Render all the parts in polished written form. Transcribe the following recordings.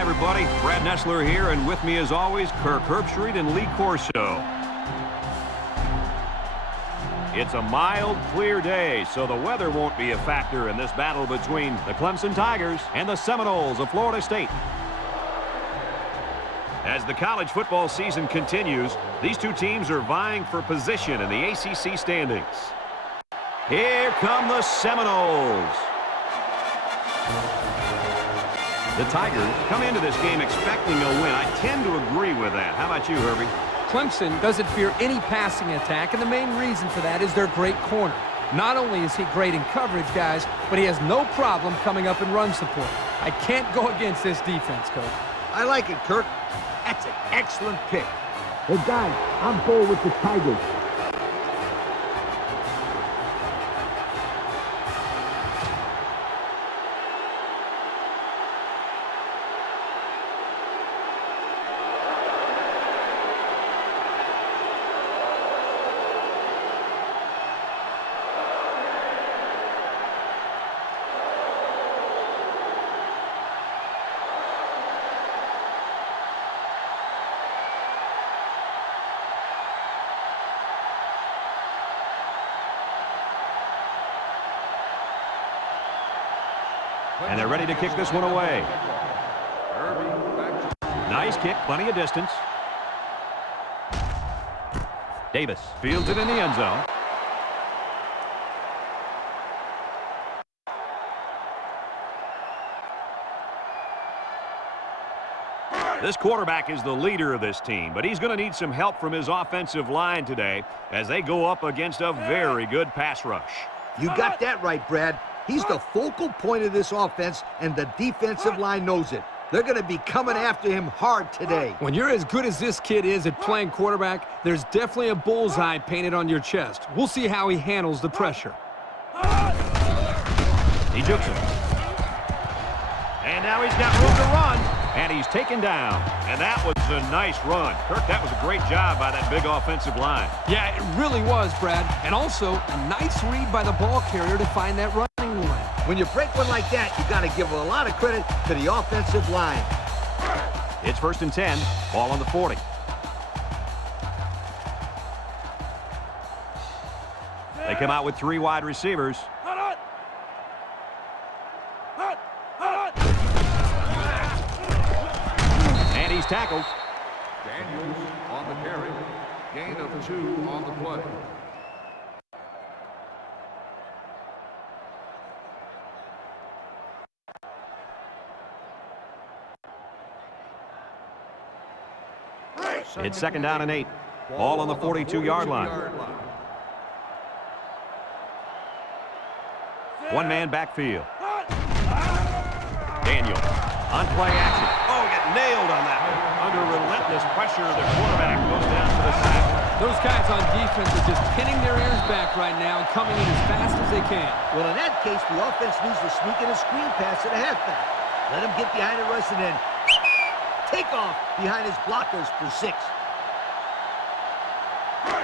Hi, everybody. Brad Nessler here, and with me, as always, Kirk Herbstreit and Lee Corso. It's a mild, clear day, so the weather won't be a factor in this battle between the Clemson Tigers and the Seminoles of Florida State. As the college football season continues, these two teams are vying for position in the ACC standings. Here come the Seminoles. The Tigers come into this game expecting a win. I tend to agree with that. How about you, Herbie? Clemson doesn't fear any passing attack, and the main reason for that is their great corner. Not only is he great in coverage, guys, but he has no problem coming up in run support. I can't go against this defense, Coach. I like it, Kirk. That's an excellent pick. Hey, guys, I'm bold with the Tigers. And they're ready to kick this one away. Nice kick, plenty of distance. Davis fields it in the end zone. This quarterback is the leader of this team, but he's going to need some help from his offensive line today as they go up against a very good pass rush. You got that right, Brad. He's the focal point of this offense, and the defensive line knows it. They're going to be coming after him hard today. When you're as good as this kid is at playing quarterback, there's definitely a bullseye painted on your chest. We'll see how he handles the pressure. He jukes him. And now he's got room to run. And he's taken down. And that was a nice run. Kirk, that was a great job by that big offensive line. Yeah, it really was, Brad. And also, a nice read by the ball carrier to find that running lane. When you break one like that, you got to give a lot of credit to the offensive line. It's 1st and 10. Ball on the 40. They come out with 3 wide receivers. And he's tackled. Daniels on the carry. Gain of 2 on the play. It's 2nd down and 8. Ball on the 42-yard line. One-man backfield. Daniels on play action. Oh, he got nailed on that one. Under relentless pressure, the quarterback goes down to the sack. Those guys on defense are just pinning their ears back right now and coming in as fast as they can. Well, in that case, the offense needs to sneak in a screen pass to the halfback. Let him get behind the rush and then take off behind his blockers for 6.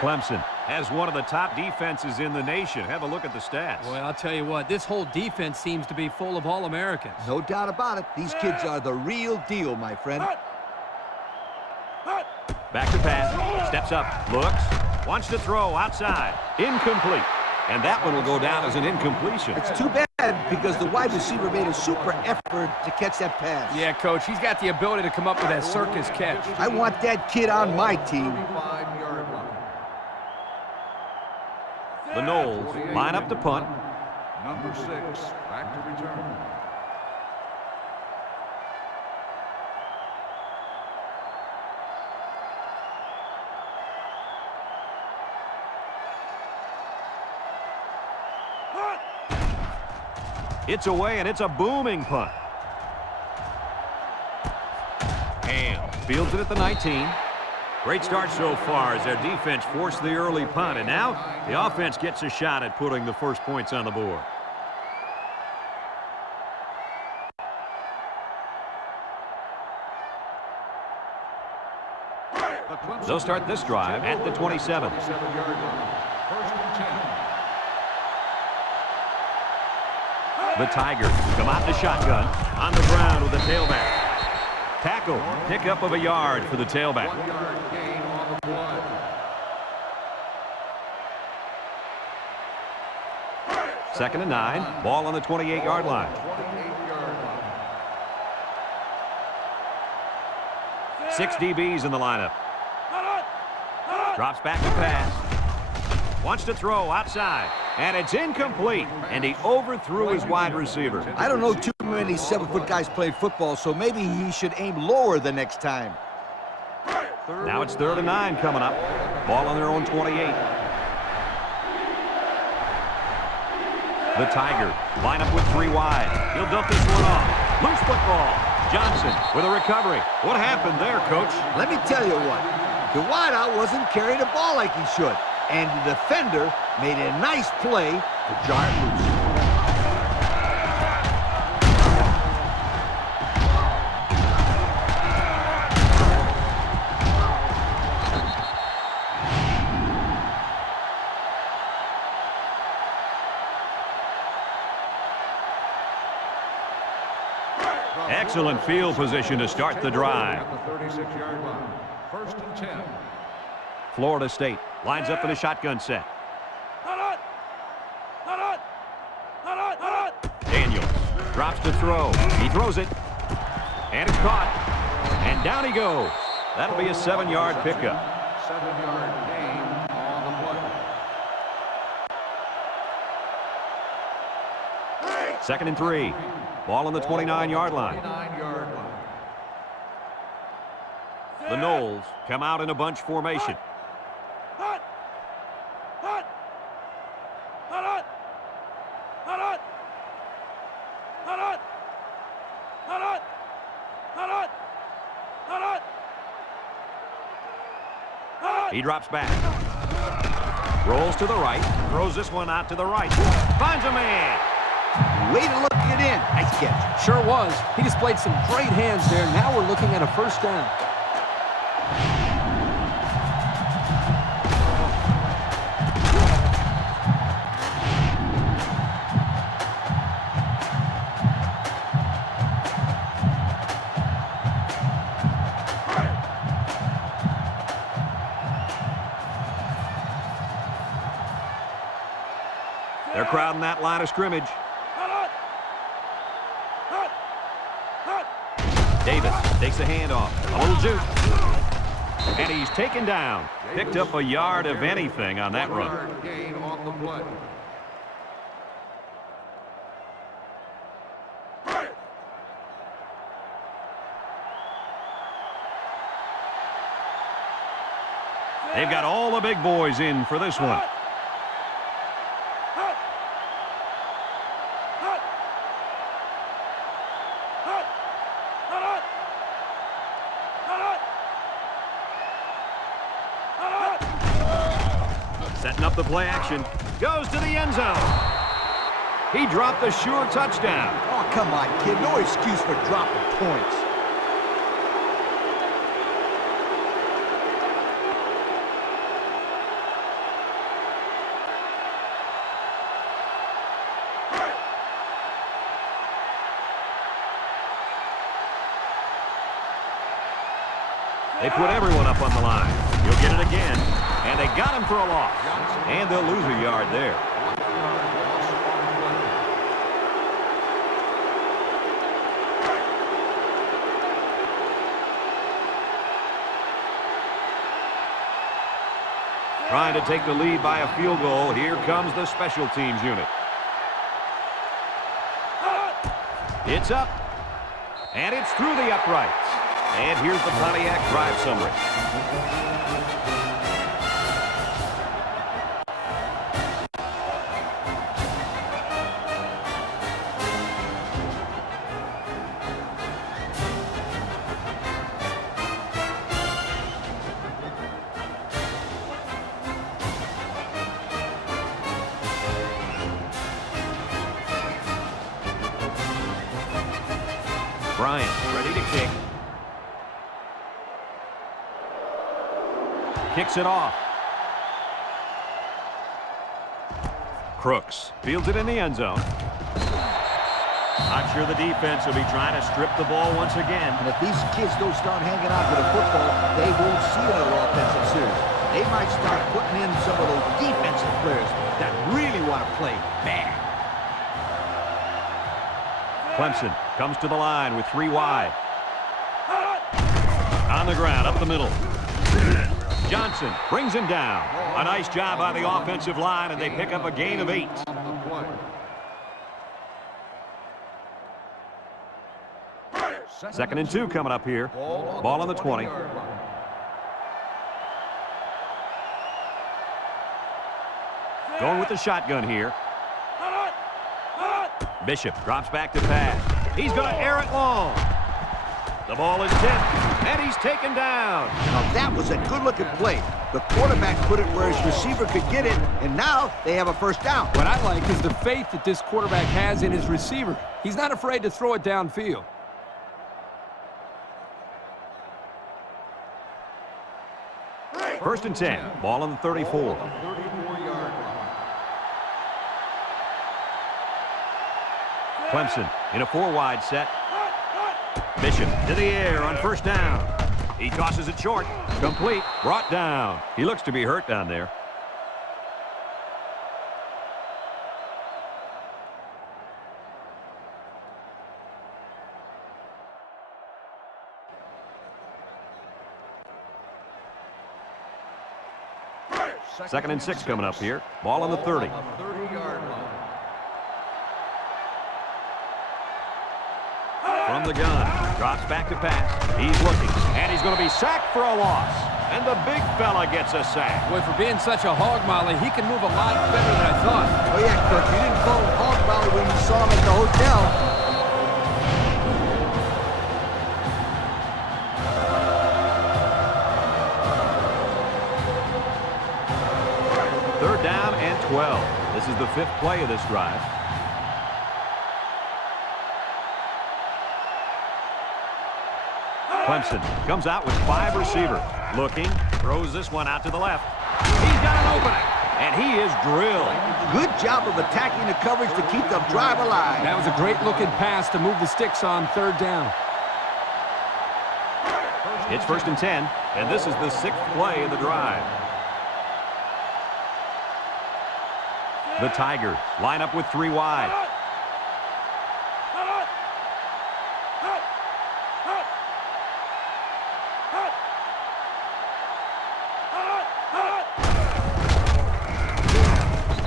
Clemson has one of the top defenses in the nation. Have a look at the stats. Well, I'll tell you what, this whole defense seems to be full of All-Americans. No doubt about it. These kids are the real deal, my friend. Back to pass. Steps up. Looks. Wants to throw outside. Incomplete. And that one will go down as an incompletion. It's too bad because the wide receiver made a super effort to catch that pass. Yeah, Coach, he's got the ability to come up with that circus catch. I want that kid on my team. The Noles line up to punt. Number 6, back to return. It's away, and it's a booming punt. Ham fields it at the 19. Great start so far as their defense forced the early punt, and now the offense gets a shot at putting the first points on the board. They'll start this drive at the 27. The Tigers come out in the shotgun on the ground with the tailback. Tackle. Pickup of a yard for the tailback. 1 yard gain on the play. Second and 9. Ball on the 28-yard line. 28-yard line. 6 DBs in the lineup. Drops back to pass. Wants to throw outside. And it's incomplete. And he overthrew his wide receiver. I don't know too many 7-foot guys playing football, so maybe he should aim lower the next time. Now it's 3rd and 9 coming up. Ball on their own 28. The Tigers line up with 3 wide. He'll dump this one off. Loose football. Johnson with a recovery. What happened there, Coach? Let me tell you what. The wideout wasn't carrying the ball like he should, and the defender made a nice play to jar it loose. Excellent field position to start the drive. At the 36-yard line. 1st and 10. Florida State lines up in a shotgun set. Daniels drops to throw. He throws it. And it's caught. And down he goes. That'll be a 7-yard pickup. 7-yard gain on the play. 2nd and 3. Ball on the 29-yard line. 29-yard line. The Noles come out in a bunch formation. He drops back. Rolls to the right. Throws this one out to the right. Finds a man. Way to look it in. Nice catch. Sure was. He displayed some great hands there. Now we're looking at a 1st down. They're crowding that line of scrimmage. Davis takes the handoff. A little juke. And he's taken down. Picked up a yard of anything on that run. 1 yard gain on the play. They've got all the big boys in for this one. Setting up the play action. Goes to the end zone. He dropped the sure touchdown. Oh, come on, kid. No excuse for dropping points. They put everyone up on the line. He'll get it again. And they got him for a loss. And they'll lose a yard there. 1 yard loss on the play. Trying to take the lead by a field goal. Here comes the special teams unit. It's up. And it's through the uprights. And here's the Pontiac drive summary. Bryant ready to kick. Kicks it off. Crooks fields it in the end zone. I'm sure the defense will be trying to strip the ball once again. And if these kids don't start hanging on to the football, they won't see another offensive series. They might start putting in some of those defensive players that really want to play bad. Clemson comes to the line with 3 wide. On the ground, up the middle. Johnson brings him down. A nice job by the offensive line, and they pick up a gain of 8. Second and 2 coming up here. Ball on the 20. Going with the shotgun here. Bishop drops back to pass. He's going to air it long. The ball is tipped, and he's taken down. Now that was a good-looking play. The quarterback put it where his receiver could get it, and now they have a first down. What I like is the faith that this quarterback has in his receiver. He's not afraid to throw it downfield. First and 10. Ball on the 34. Clemson in a 4-wide set. Bishop to the air on first down. He tosses it short. Complete. Brought down. He looks to be hurt down there. Second and 6 coming up here. Ball on the 30. From the gun. Drops back to pass. He's looking. And he's going to be sacked for a loss. And the big fella gets a sack. Boy, for being such a hog molly, he can move a lot better than I thought. Oh, yeah, Kirk, you didn't call him hog molly when you saw him at the hotel. Third down and 12. This is the 5th play of this drive. Clemson comes out with 5 receivers. Looking, throws this one out to the left. He's got an opening, and he is drilled. Good job of attacking the coverage to keep the drive alive. That was a great-looking pass to move the sticks on third down. It's first and 10, and this is the 6th play of the drive. The Tigers line up with 3 wide.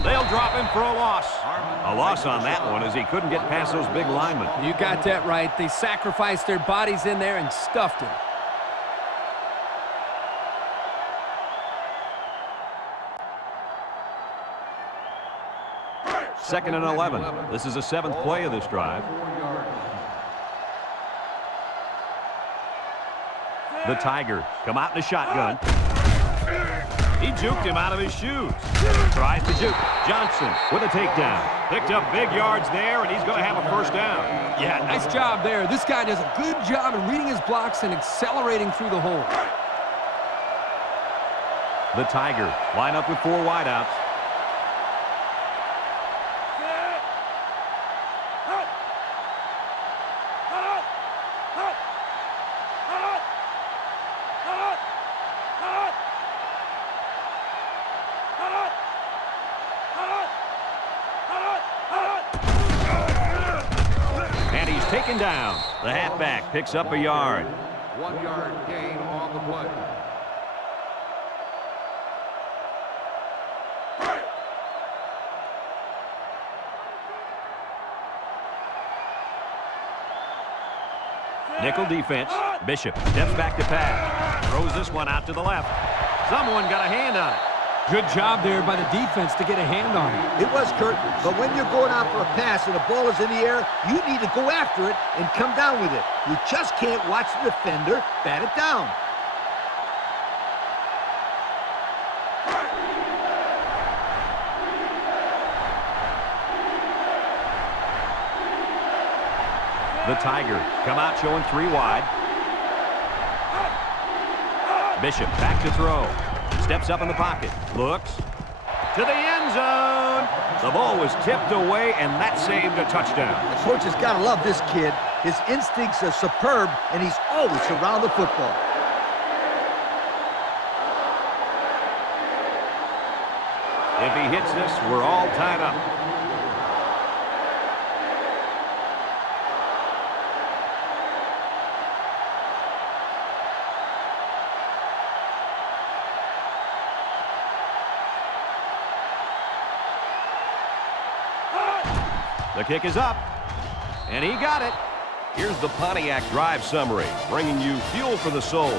They'll drop him for a loss. A loss on that one as he couldn't get past those big linemen. You got that right. They sacrificed their bodies in there and stuffed him. Second and 11. This is the 7th play of this drive. The Tigers come out in a shotgun. He juked him out of his shoes. Tries to juke. Johnson with a takedown. Picked up big yards there, and he's going to have a first down. Yeah, nice job there. This guy does a good job of reading his blocks and accelerating through the hole. The Tigers line up with 4 wideouts. Taken down. The halfback picks up a yard. 1 yard gain on the play. Nickel defense. Bishop steps back to pass. Throws this one out to the left. Someone got a hand on it. Good job there by the defense to get a hand on it. It was, Kurt, but when you're going out for a pass and the ball is in the air, you need to go after it and come down with it. You just can't watch the defender bat it down. The Tigers come out showing 3 wide. Bishop back to throw. Steps up in the pocket. Looks to the end zone. The ball was tipped away, and that saved a touchdown. The coach has got to love this kid. His instincts are superb, and he's always around the football. If he hits this, we're all tied up. The kick is up, and he got it. Here's the Pontiac drive summary, bringing you fuel for the soul.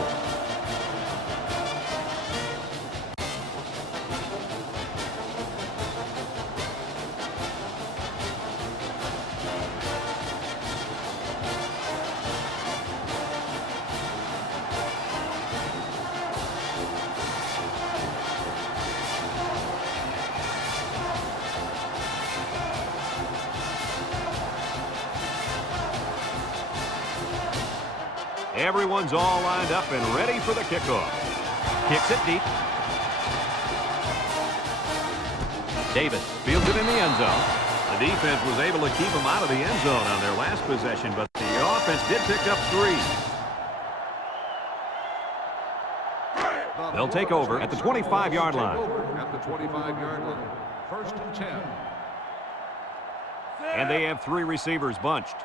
Everyone's all lined up and ready for the kickoff. Kicks it deep. Davis fields it in the end zone. The defense was able to keep him out of the end zone on their last possession, but the offense did pick up 3. They'll take over at the 25-yard line. At the 25-yard line. 1st and 10. And they have 3 receivers bunched.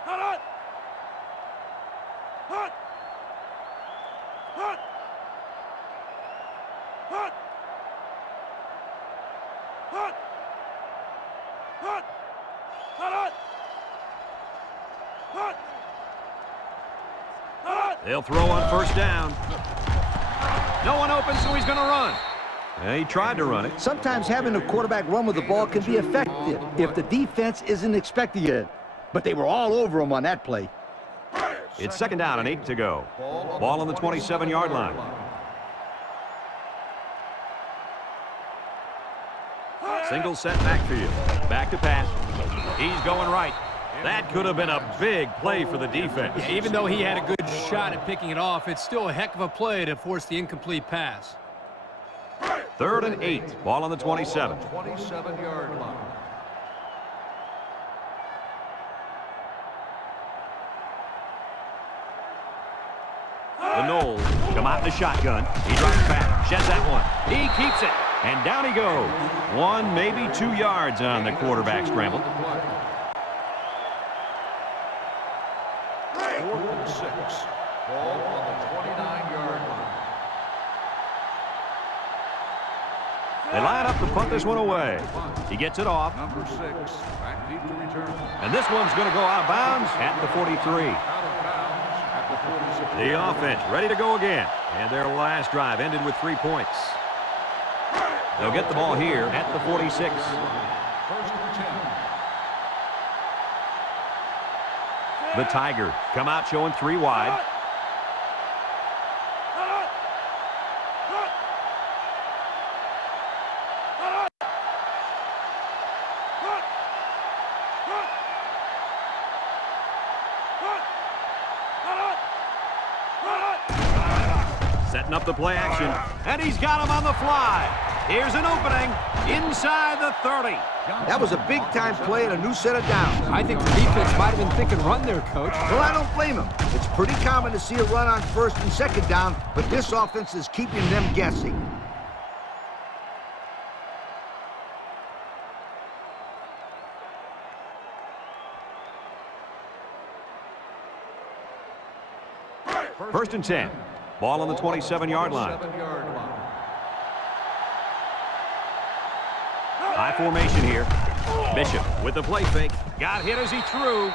They'll throw on 1st down. No one open, so he's going to run. Yeah, he tried to run it. Sometimes having a quarterback run with the ball can be effective if the defense isn't expecting it. But they were all over him on that play. It's 2nd down and 8 to go. Ball on the 27-yard line. Single set backfield. Back to pass. He's going right. That could have been a big play for the defense. Yeah, even though he had a good shot at picking it off, it's still a heck of a play to force the incomplete pass. 3rd and 8. Ball on the 27. 27-yard line. The Knowles come out in the shotgun. He drives back, sheds that one. He keeps it, and down he goes. 1, maybe 2 yards on the quarterback scramble. 4th and 6. Ball on the 29-yard line. They line up to punt this one away. He gets it off. Number 6. Back deep to return. And this one's going to go out of bounds at the 43. Out of bounds at the 46. The offense ready to go again. And their last drive ended with 3 points. They'll get the ball here at the 46. 1st and 10. The Tigers come out showing 3 wide. Setting up the play action, and he's got him on the fly. Here's an opening inside the 30. That was a big-time play and a new set of downs. I think the defense might have been thinking run there, Coach. Well, I don't blame him. It's pretty common to see a run on 1st and 2nd down, but this offense is keeping them guessing. First and 10. Ball on the 27-yard line. High formation here. Bishop with the play fake. Got hit as he threw.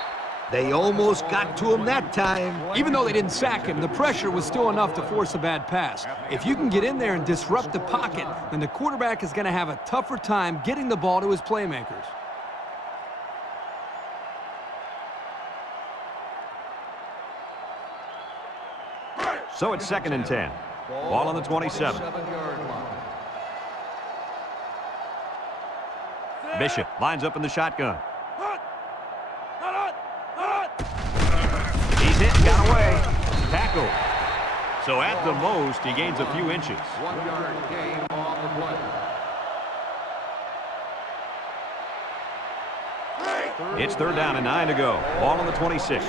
They almost got to him that time. Even though they didn't sack him, the pressure was still enough to force a bad pass. If you can get in there and disrupt the pocket, then the quarterback is going to have a tougher time getting the ball to his playmakers. So it's 2nd and 10. Ball on the 27. Bishop lines up in the shotgun. He's hit and got away. Tackle. So at the most, he gains a few inches. 1 yard gain on the play. It's 3rd down and 9 to go. Ball on the 26.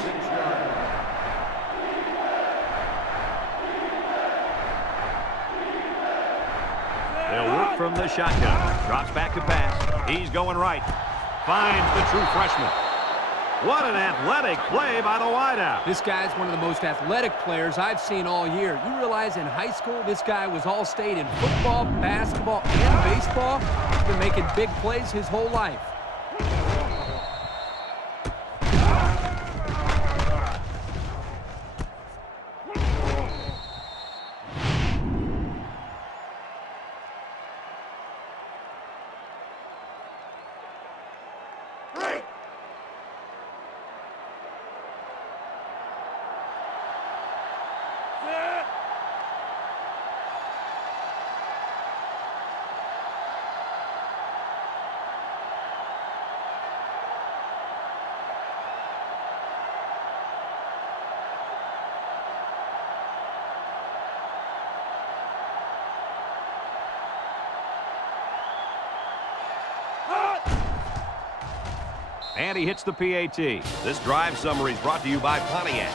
They'll work from the shotgun. Drops back to pass. He's going right. Finds the true freshman. What an athletic play by the wideout. This guy's one of the most athletic players I've seen all year. You realize in high school, this guy was all-state in football, basketball, and baseball. He's been making big plays his whole life. And he hits the PAT. This drive summary is brought to you by Pontiac.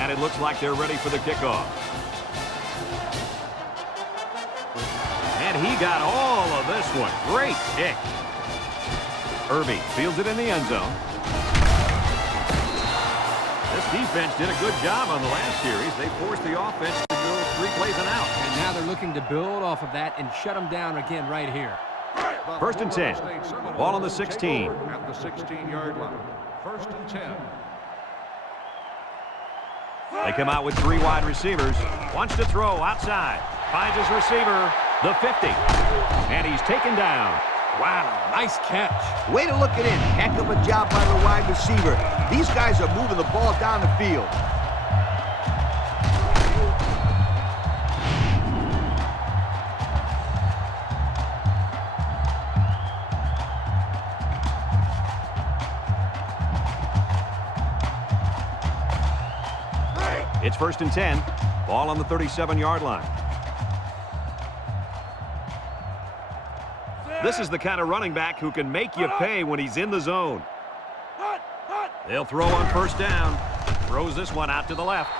And it looks like they're ready for the kickoff. And he got all of this one. Great kick. Irby fields it in the end zone. This defense did a good job on the last series. They forced the offense to go 3 plays and out. And now they're looking to build off of that and shut them down again right here. 1st and 10. Ball on the 16. At the 16-yard line. 1st and 10. They come out with 3 wide receivers. Wants to throw outside. Finds his receiver, the 50. And he's taken down. Wow, nice catch. Way to look it in. Heck of a job by the wide receiver. These guys are moving the ball down the field. It's 1st and 10. Ball on the 37-yard line. This is the kind of running back who can make you pay when he's in the zone. They'll throw on 1st down. Throws this one out to the left.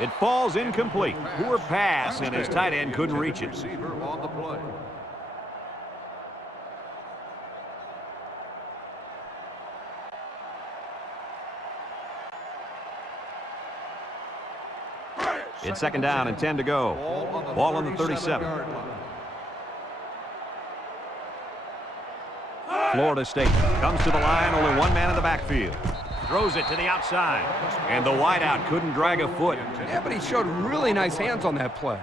It falls incomplete. Poor pass, and his tight end couldn't reach it. Receiver on the play. It's 2nd down and 10 to go. Ball on the 37. Florida State comes to the line, only 1 man in the backfield. Throws it to the outside, and the wideout couldn't drag a foot. Yeah, but he showed really nice hands on that play.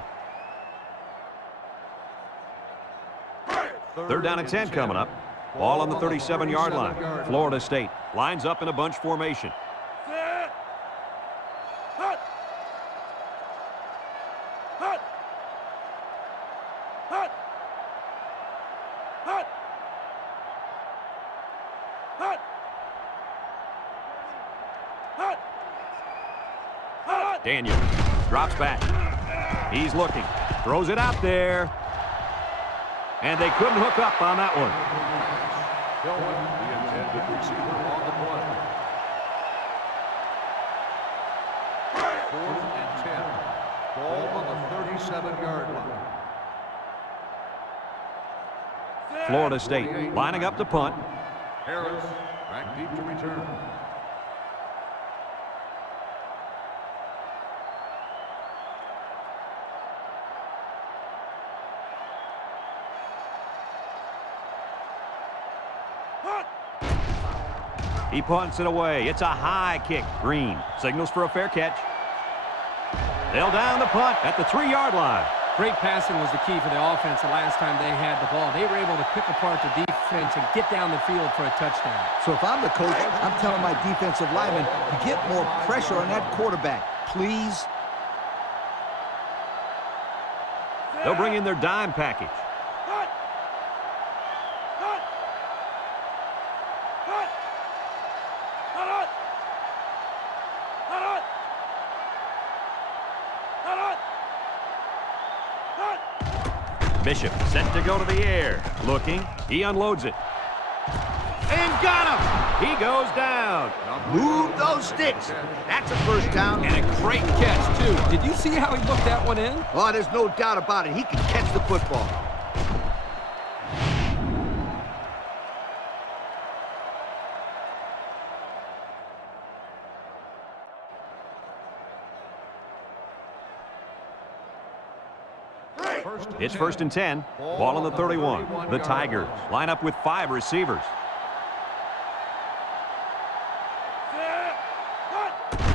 3rd down and 10 coming up. Ball on the 37-yard line. Florida State lines up in a bunch formation. Daniels drops back. He's looking. Throws it out there. And they couldn't hook up on that one. Hillman, the intended receiver on the play. 4th and 10. Ball on the 37-yard line. Florida State lining up to punt. Harris back deep to return. He punts it away. It's a high kick. Green signals for a fair catch. They'll down the punt at the 3-yard line. Great passing was the key for the offense the last time they had the ball. They were able to pick apart the defense and get down the field for a touchdown. So if I'm the coach, I'm telling my defensive linemen to get more pressure on that quarterback. Please. They'll bring in their dime package. Bishop set to go to the air. Looking. He unloads it. And got him! He goes down. Move those sticks. That's a first down. And a great catch, too. Did you see how he looked that one in? Oh, there's no doubt about it. He can catch the football. It's 1st and 10. Ball on the 31. The Tigers line up with 5 receivers.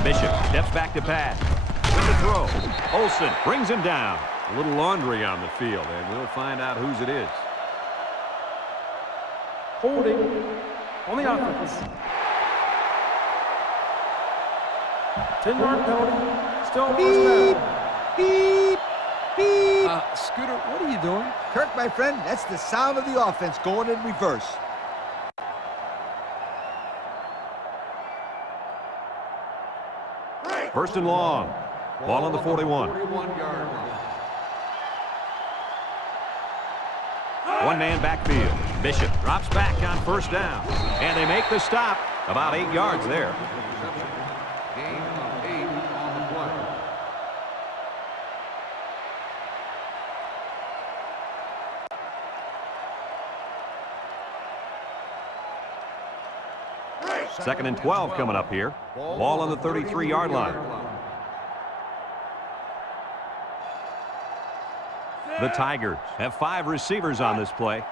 Bishop steps back to pass. With the throw. Olsen brings him down. A little laundry on the field, and we'll find out whose it is. Holding on the offense. 10-yard penalty. Still first down. Beep, beep. Scooter, what are you doing? Kirk, my friend, that's the sound of the offense going in reverse. First and long. Ball on the 41. 41-yard line. One-man backfield. Bishop drops back on first down. And they make the stop. About 8 yards there. Gain of 8 on the play. Second and 12 coming up here. Ball on the 33-yard line. The Tigers have 5 receivers on this play.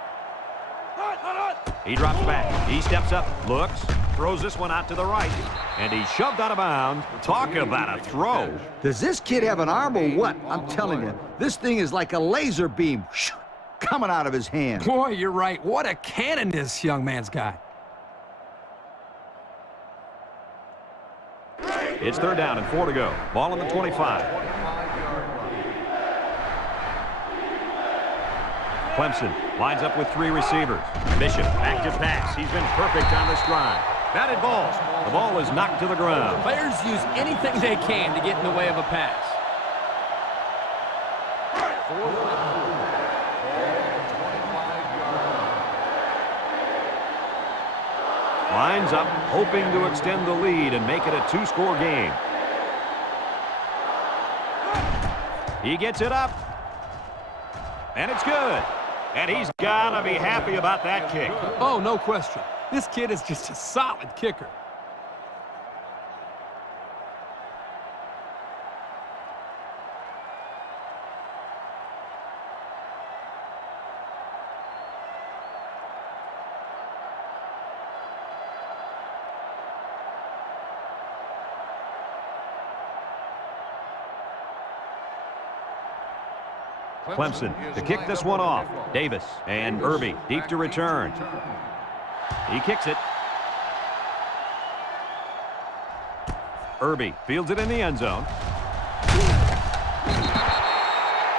He drops back. He steps up, looks, throws this one out to the right. And he's shoved out of bounds. Talk about a throw. Does this kid have an arm or what? I'm telling you, this thing is like a laser beam coming out of his hand. Boy, you're right. What a cannon this young man's got. It's 3rd down and 4 to go. Ball on the 25. Clemson lines up with 3 receivers. Bishop back to pass. He's been perfect on this drive. Batted ball. The ball is knocked to the ground. Players use anything they can to get in the way of a pass. Lines up, hoping to extend the lead and make it a 2-score game. He gets it up. And it's good. And he's got to be happy about that kick. Oh, no question. This kid is just a solid kicker. Clemson to kick this one off. Davis and Irby deep to return. He kicks it. Irby fields it in the end zone.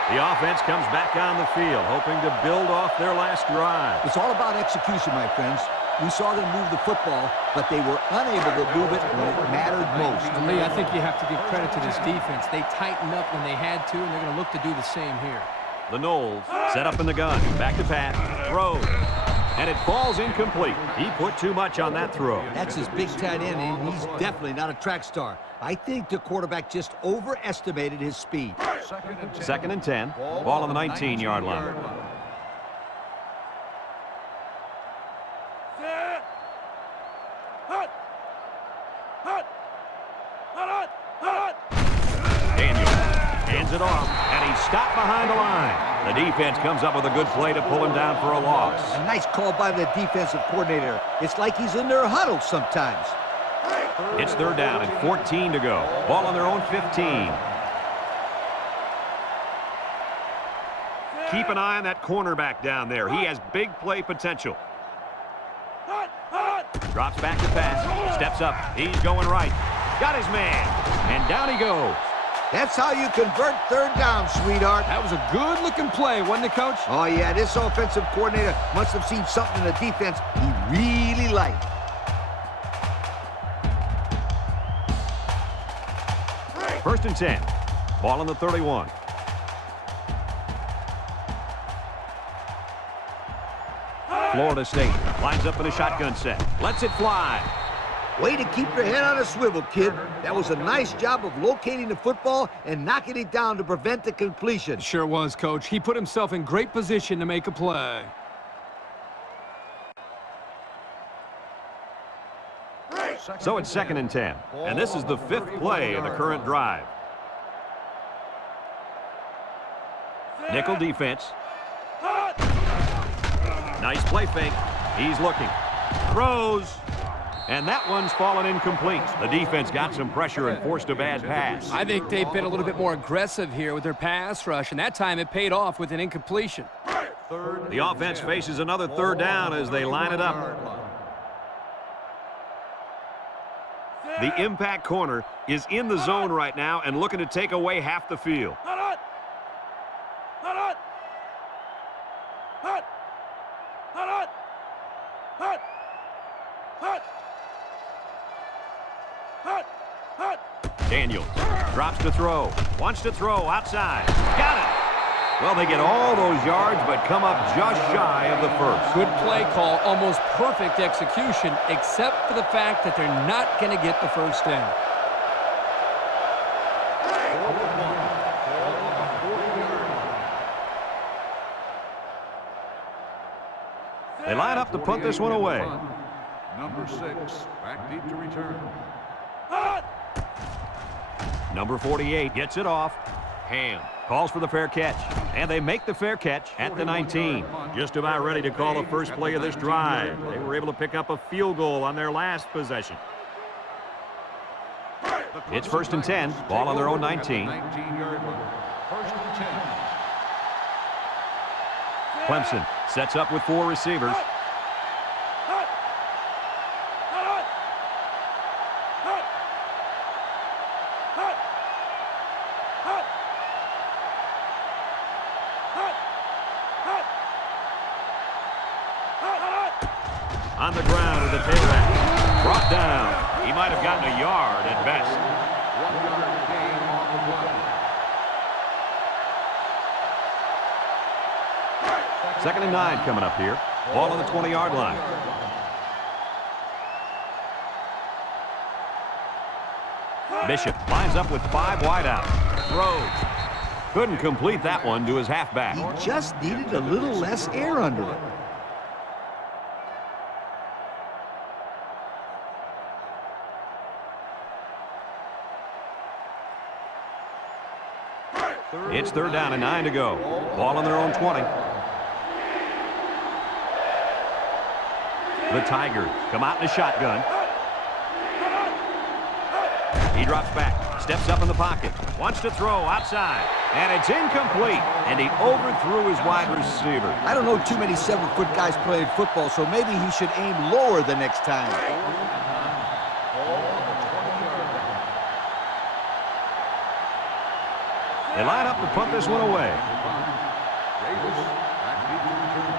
The offense comes back on the field, hoping to build off their last drive. It's all about execution, my friends. We saw them move the football, but they were unable to move it when it mattered most. And Lee, I think you have to give credit to this defense. They tightened up when they had to, and they're going to look to do the same here. The Knowles set up in the gun. Back to pass. Throws. And it falls incomplete. He put too much on that throw. That's his big tight end, and he's definitely not a track star. I think the quarterback just overestimated his speed. Second and 10. Ball on the 19-yard line. Daniel hands it off, and he's stopped behind the line. The defense comes up with a good play to pull him down for a loss. A nice call by the defensive coordinator. It's like he's in their huddle sometimes. It's 3rd down and 14 to go. Ball on their own 15. Keep an eye on that cornerback down there. He has big play potential. Drops back to pass. Steps up. He's going right. Got his man. And down he goes. That's how you convert third down, sweetheart. That was a good-looking play, wasn't it, Coach? Oh, yeah, this offensive coordinator must have seen something in the defense he really liked. First and 10. Ball on the 31. Florida State lines up in a shotgun set. Lets it fly. Way to keep your head on a swivel, kid. That was a nice job of locating the football and knocking it down to prevent the completion. Sure was, Coach. He put himself in great position to make a play. So it's second and 10. And this is the 5th play of the current drive. Nickel defense. Nice play fake. He's looking. Throws. And that one's fallen incomplete. The defense got some pressure and forced a bad pass. I think they've been a little bit more aggressive here with their pass rush, and that time it paid off with an incompletion. The offense faces another third down as they line it up. The impact corner is in the zone right now and looking to take away half the field. Daniels drops to throw. Wants to throw outside. Got it. Well, they get all those yards, but come up just shy of the first. Good play call, almost perfect execution, except for the fact that they're not going to get the first down. They line up to punt this one away. Number 6, back deep to return. Number 48 gets it off. Ham calls for the fair catch. And they make the fair catch at the 19. Just about ready to call the first play of this drive. They were able to pick up a field goal on their last possession. It's first and 10. Ball on their own 19. 19-yard line. First and 10. Clemson sets up with 4 receivers. On the ground with the tailback. Brought down. He might have gotten a yard at best. 1-yard gain on the play. Second and 9 coming up here. Ball on the 20-yard line. Bishop lines up with 5 wide out. Throws. Couldn't complete that one to his halfback. He just needed a little less air under it. It's third down and 9 to go. Ball on their own 20. The Tigers come out in a shotgun. He drops back, steps up in the pocket, wants to throw outside, and it's incomplete, and he overthrew his wide receiver. I don't know too many 7-foot guys playing football, so maybe he should aim lower the next time. They line up to punt this one away. Davis, back deep to return.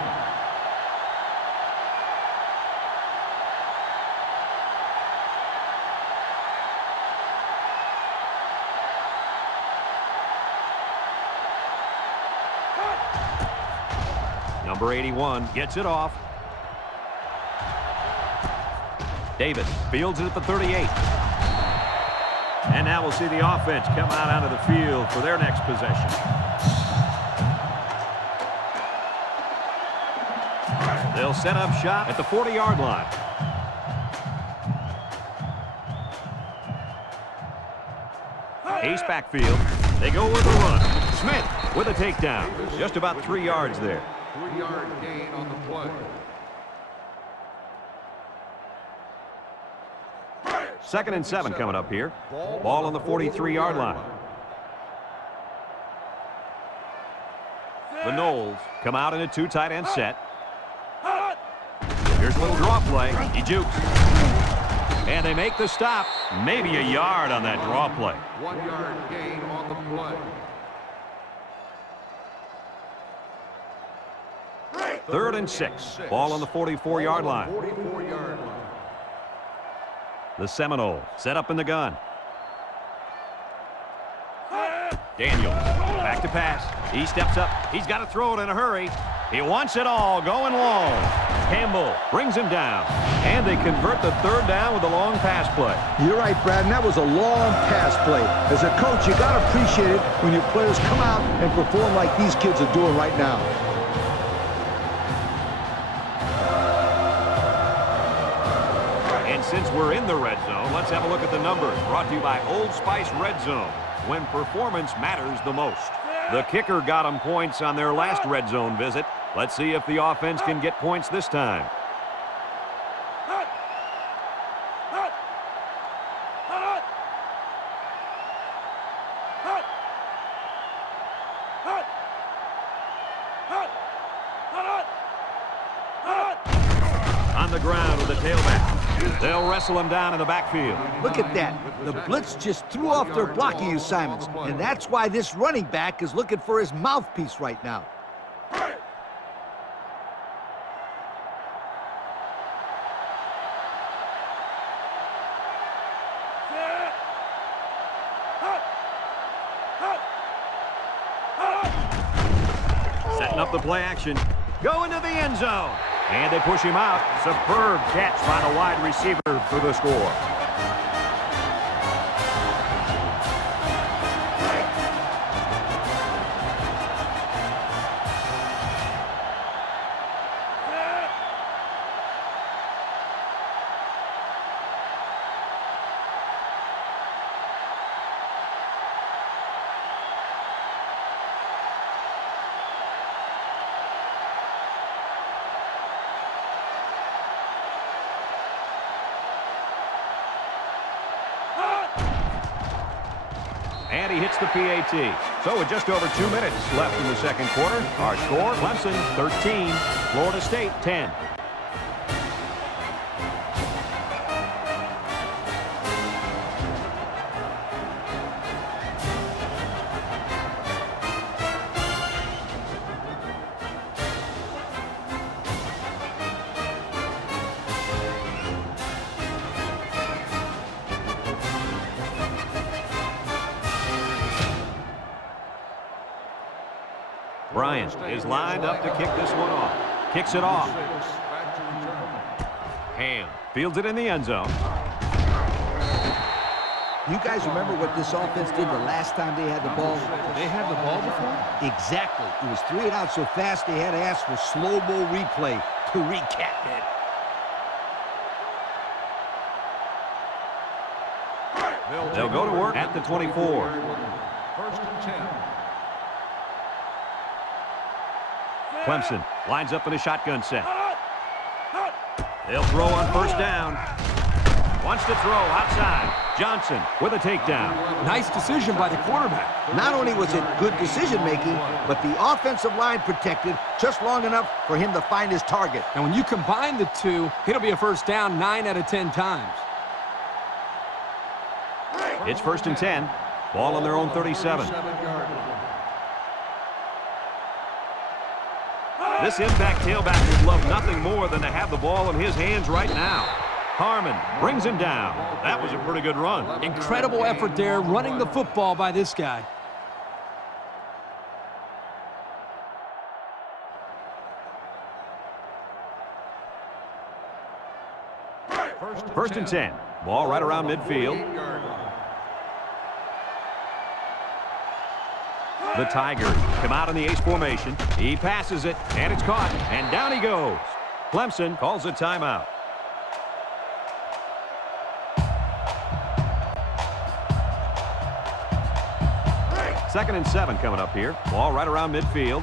Number 81 gets it off. Davis fields it at the 38. And now we'll see the offense come out onto the field for their next possession. They'll set up shop at the 40-yard line. Ace backfield. They go with a run. Smith with a takedown. Just about 3 yards there. 3-yard gain on the play. Second and 7 coming up here. Ball on the 43-yard line. The Knowles come out in a 2 tight end set. Here's a little draw play. He jukes. And they make the stop. Maybe a yard on that draw play. 1 yard gain on the play. 3rd and 6. Ball on the 44-yard line. 44-yard line. The Seminoles set up in the gun. Daniels back to pass. He steps up. He's got to throw it in a hurry. He wants it all going long. Campbell brings him down. And they convert the 3rd down with a long pass play. You're right, Brad, and that was a long pass play. As a coach, you got to appreciate it when your players come out and perform like these kids are doing right now. And since we're in the red zone, let's have a look at the numbers. Brought to you by Old Spice Red Zone, when performance matters the most. The kicker got them points on their last red zone visit. Let's see if the offense can get points this time. On the ground with the tailback. They'll wrestle him down in the backfield. Look at that. The blitz just threw off their blocking assignments, and that's why this running back is looking for his mouthpiece right now. Setting up the play action. Going to the end zone. And they push him out. Superb catch by the wide receiver for the score. And he hits the PAT. So with just over 2 minutes left in the second quarter, our score, Clemson 13, Florida State 10. Bryant is lined up to kick this one off. Kicks it off. Ham fields it in the end zone. You guys remember what this offense did the last time they had the ball? They had the ball before? Exactly. It was 3 and out so fast they had to ask for slow-mo replay to recap it. They'll go to work at the 24. 1st and 10. Clemson lines up in a shotgun set. They'll throw on 1st down. Wants to throw outside. Johnson with a takedown. Nice decision by the quarterback. Not only was it good decision-making, but the offensive line protected just long enough for him to find his target. And when you combine the two, it'll be a 1st down 9 out of 10 times. It's 1st and 10. Ball on their own 37. This impact tailback would love nothing more than to have the ball in his hands right now. Harmon brings him down. That was a pretty good run. Incredible effort there, running the football by this guy. 1st and 10. Ball right around midfield. The Tigers come out in the ace formation. He passes it, and it's caught, and down he goes. Clemson calls a timeout. Second and 7 coming up here. Ball right around midfield.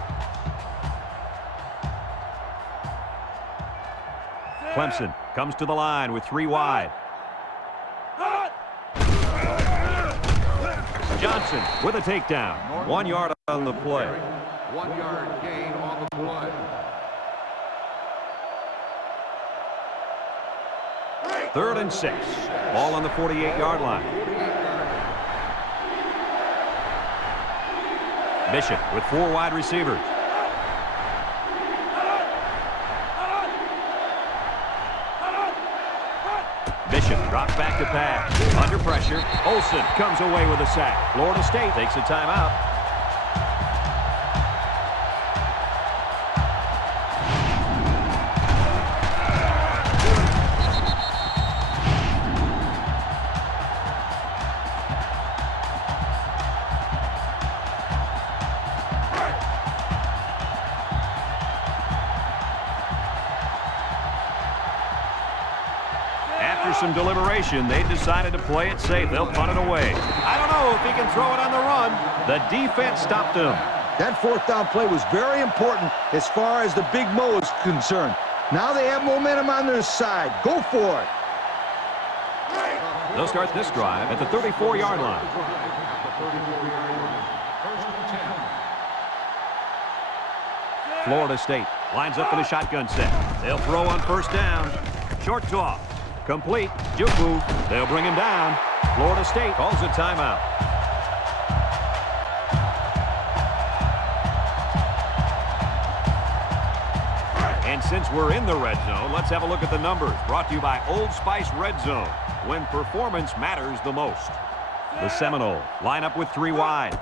Clemson comes to the line with 3 wide. Johnson with a takedown. 1 yard on the play. 1 yard gain on the play. 3rd and 6. Ball on the 48-yard line. Bishop with 4 wide receivers. Bishop drops back to pass. Under pressure. Olsen comes away with a sack. Florida State takes a timeout. Some deliberation, they decided to play it safe. They'll punt it away. I don't know if he can throw it on the run. The defense stopped him. That 4th down play was very important as far as the Big Mo is concerned. Now they have momentum on their side. Go for it. They'll start this drive at the 34-yard line. Florida State lines up in a shotgun set. They'll throw on 1st down. Short toss. Complete. Juku. They'll bring him down. Florida State calls a timeout. And since we're in the red zone, let's have a look at the numbers. Brought to you by Old Spice Red Zone, when performance matters the most. The Seminoles line up with 3 wide.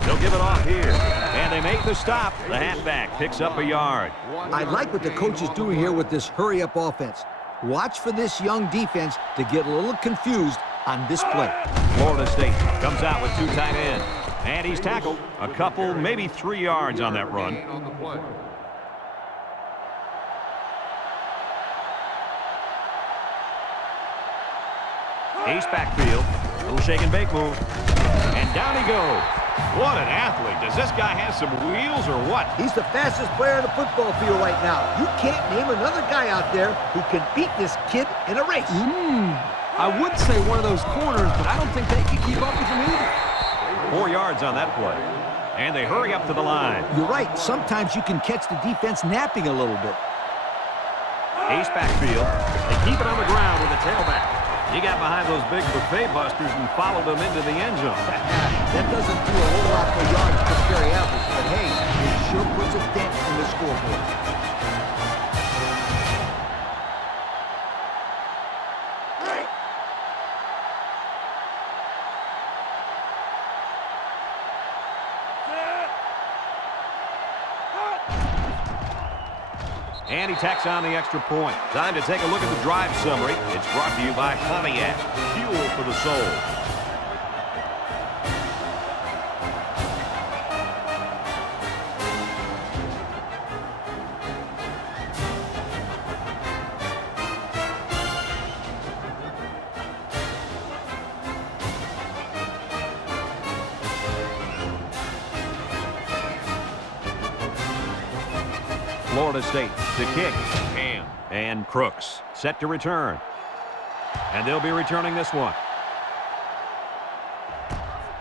They'll give it off here. And they make the stop. The halfback picks up a yard. I like what the coach is doing here with this hurry-up offense. Watch for this young defense to get a little confused on this play. Florida State comes out with 2 tight ends. And he's tackled a couple, maybe 3 yards on that run. Ace backfield. Little shake and bake move. And down he goes. What an athlete. Does this guy have some wheels or what? He's the fastest player on the football field right now. You can't name another guy out there who can beat this kid in a race. I would say one of those corners, but I don't think they can keep up with him either. 4 yards on that play. And they hurry up to the line. You're right. Sometimes you can catch the defense napping a little bit. Ace backfield. They keep it on the ground with the tailback. He got behind those big buffet busters and followed them into the end zone. That doesn't do a whole lot for yards per carry average, but hey, it sure puts a dent in the scoreboard. And he tacks on the extra point. Time to take a look at the drive summary. It's brought to you by Pontiac. Fuel for the soul. Florida State to kick. And Crooks set to return. And they'll be returning this one.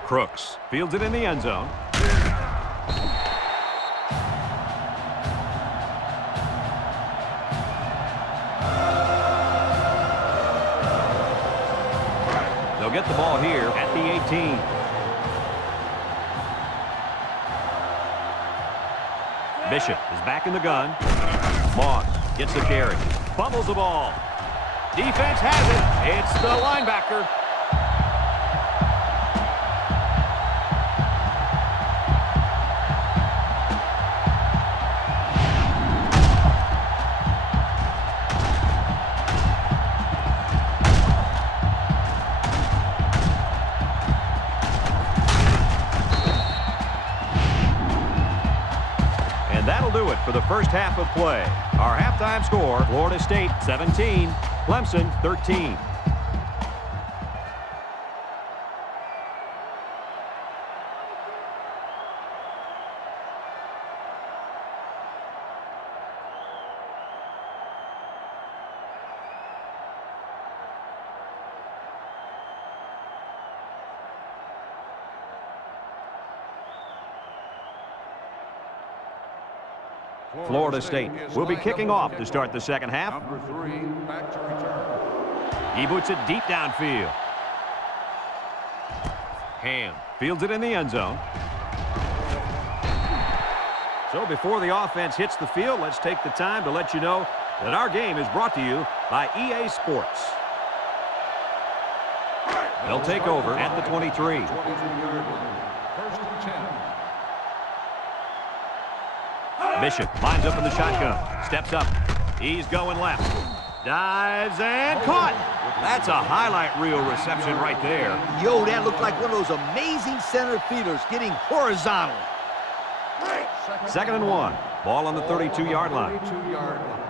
Crooks fields it in the end zone. They'll get the ball here at the 18. Bishop is back in the gun. Moss gets the carry. Fumbles the ball. Defense has it. It's the linebacker. That'll do it for the first half of play. Our halftime score, Florida State 17, Clemson 13. Florida State will be kicking off to start the second half. Number 3, back to return. He boots it deep downfield. Ham fields it in the end zone. So before the offense hits the field, let's take the time to let you know that our game is brought to you by EA Sports. They'll take over at the 23. 1st and 10. Bishop lines up in the shotgun. Steps up. He's going left. Dives and caught. That's a highlight reel reception right there. Yo, that looked like one of those amazing center fielders getting horizontal. 2nd and 1. Ball on the 32-yard line. 32-yard line.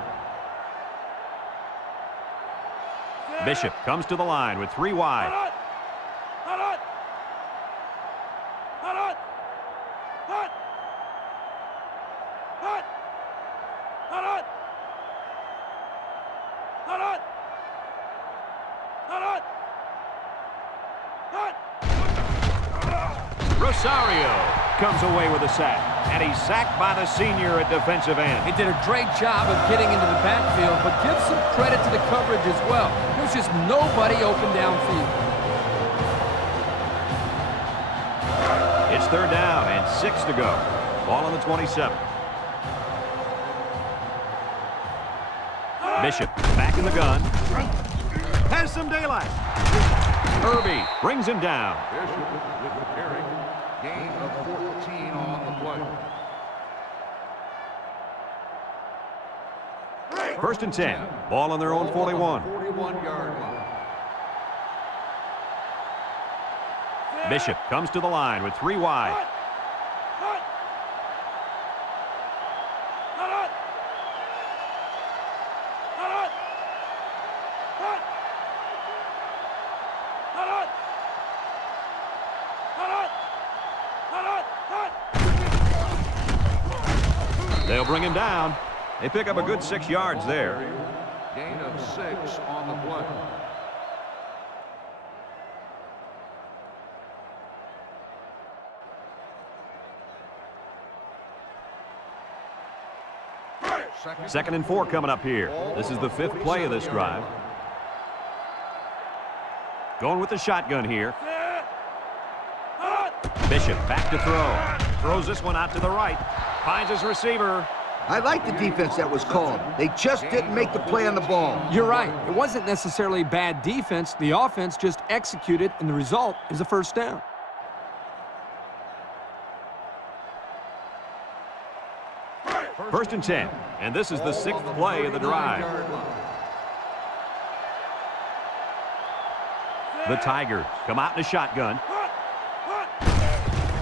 Bishop comes to the line with 3 wide. Rosario comes away with a sack, and he's sacked by the senior at defensive end. He did a great job of getting into the backfield, but give some credit to the coverage as well. There's just nobody open downfield. It's 3rd down and 6 to go. Ball on the 27. Bishop back in the gun. Has some daylight. Irby brings him down. Bishop with the carry. Gain of 14 on the play. 1st and 10. Ball on their own 41. 41-yard line. Bishop comes to the line with 3 wide. They'll bring him down. They pick up a good 6 yards there. Gain of 6 on the play. Second and 4 coming up here. This is the 5th play of this drive. Going with the shotgun here. Bishop back to throw. Throws this one out to the right. Finds his receiver. I like the defense that was called. They just didn't make the play on the ball. You're right. It wasn't necessarily bad defense. The offense just executed, and the result is a 1st down. First and 10. And this is the 6th play of the drive. The Tigers come out in a shotgun.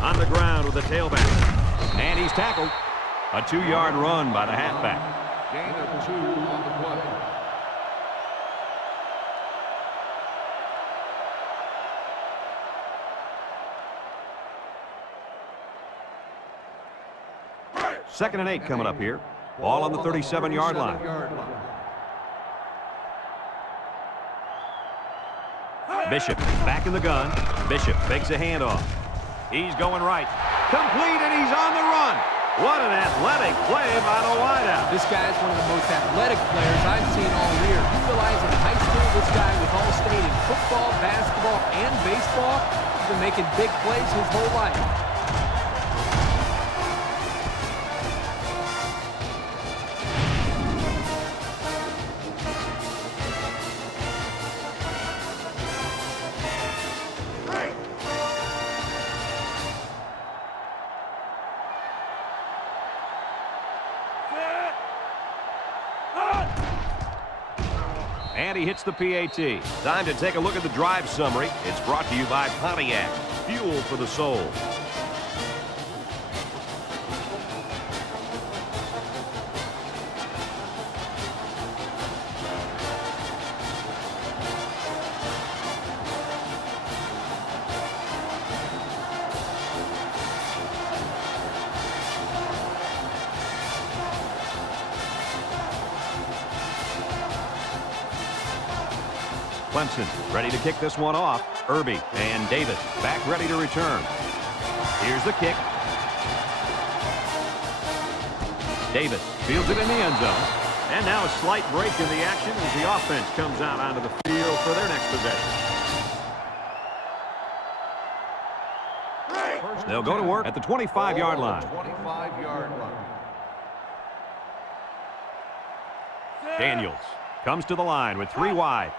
On the ground with the tailback. And he's tackled. A 2-yard run by the halfback. Gain of 2 on the play. Second and 8 coming up here. Ball on the 37-yard line. Bishop back in the gun. Bishop fakes a handoff. He's going right. Complete, and he's on the run. What an athletic play by the wideout. This guy is one of the most athletic players I've seen all year. You realize in high school, this guy was all-state in football, basketball, and baseball. He's been making big plays his whole life. And he hits the PAT. Time to take a look at the drive summary. It's brought to you by Pontiac. Fuel for the soul. Clemson ready to kick this one off. Irby and Davis back ready to return. Here's the kick. Davis fields it in the end zone. And now a slight break in the action as the offense comes out onto the field for their next possession. They'll go to work at the 25-yard line. 25-yard line. Daniels comes to the line with 3 wide.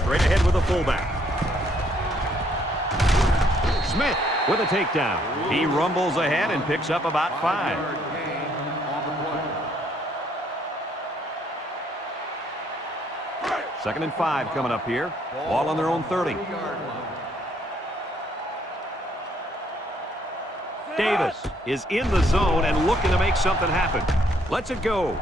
Straight ahead with a fullback. Smith with a takedown. He rumbles ahead and picks up about 5. 5-yard gain on the play. 2nd and 5 coming up here. Ball on their own 30. 3-yard line. Davis is in the zone and looking to make something happen. Lets it go.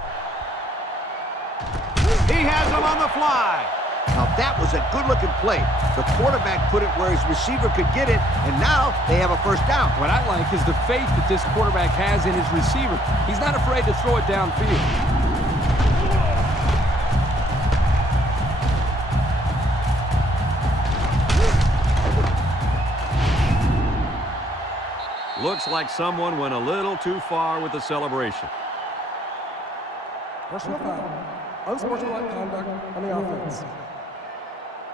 He has him on the fly. Now, that was a good-looking play. The quarterback put it where his receiver could get it, and now they have a first down. What I like is the faith that this quarterback has in his receiver. He's not afraid to throw it downfield. Looks like someone went a little too far with the celebration. Personal foul. Unsportsmanlike conduct on the offense.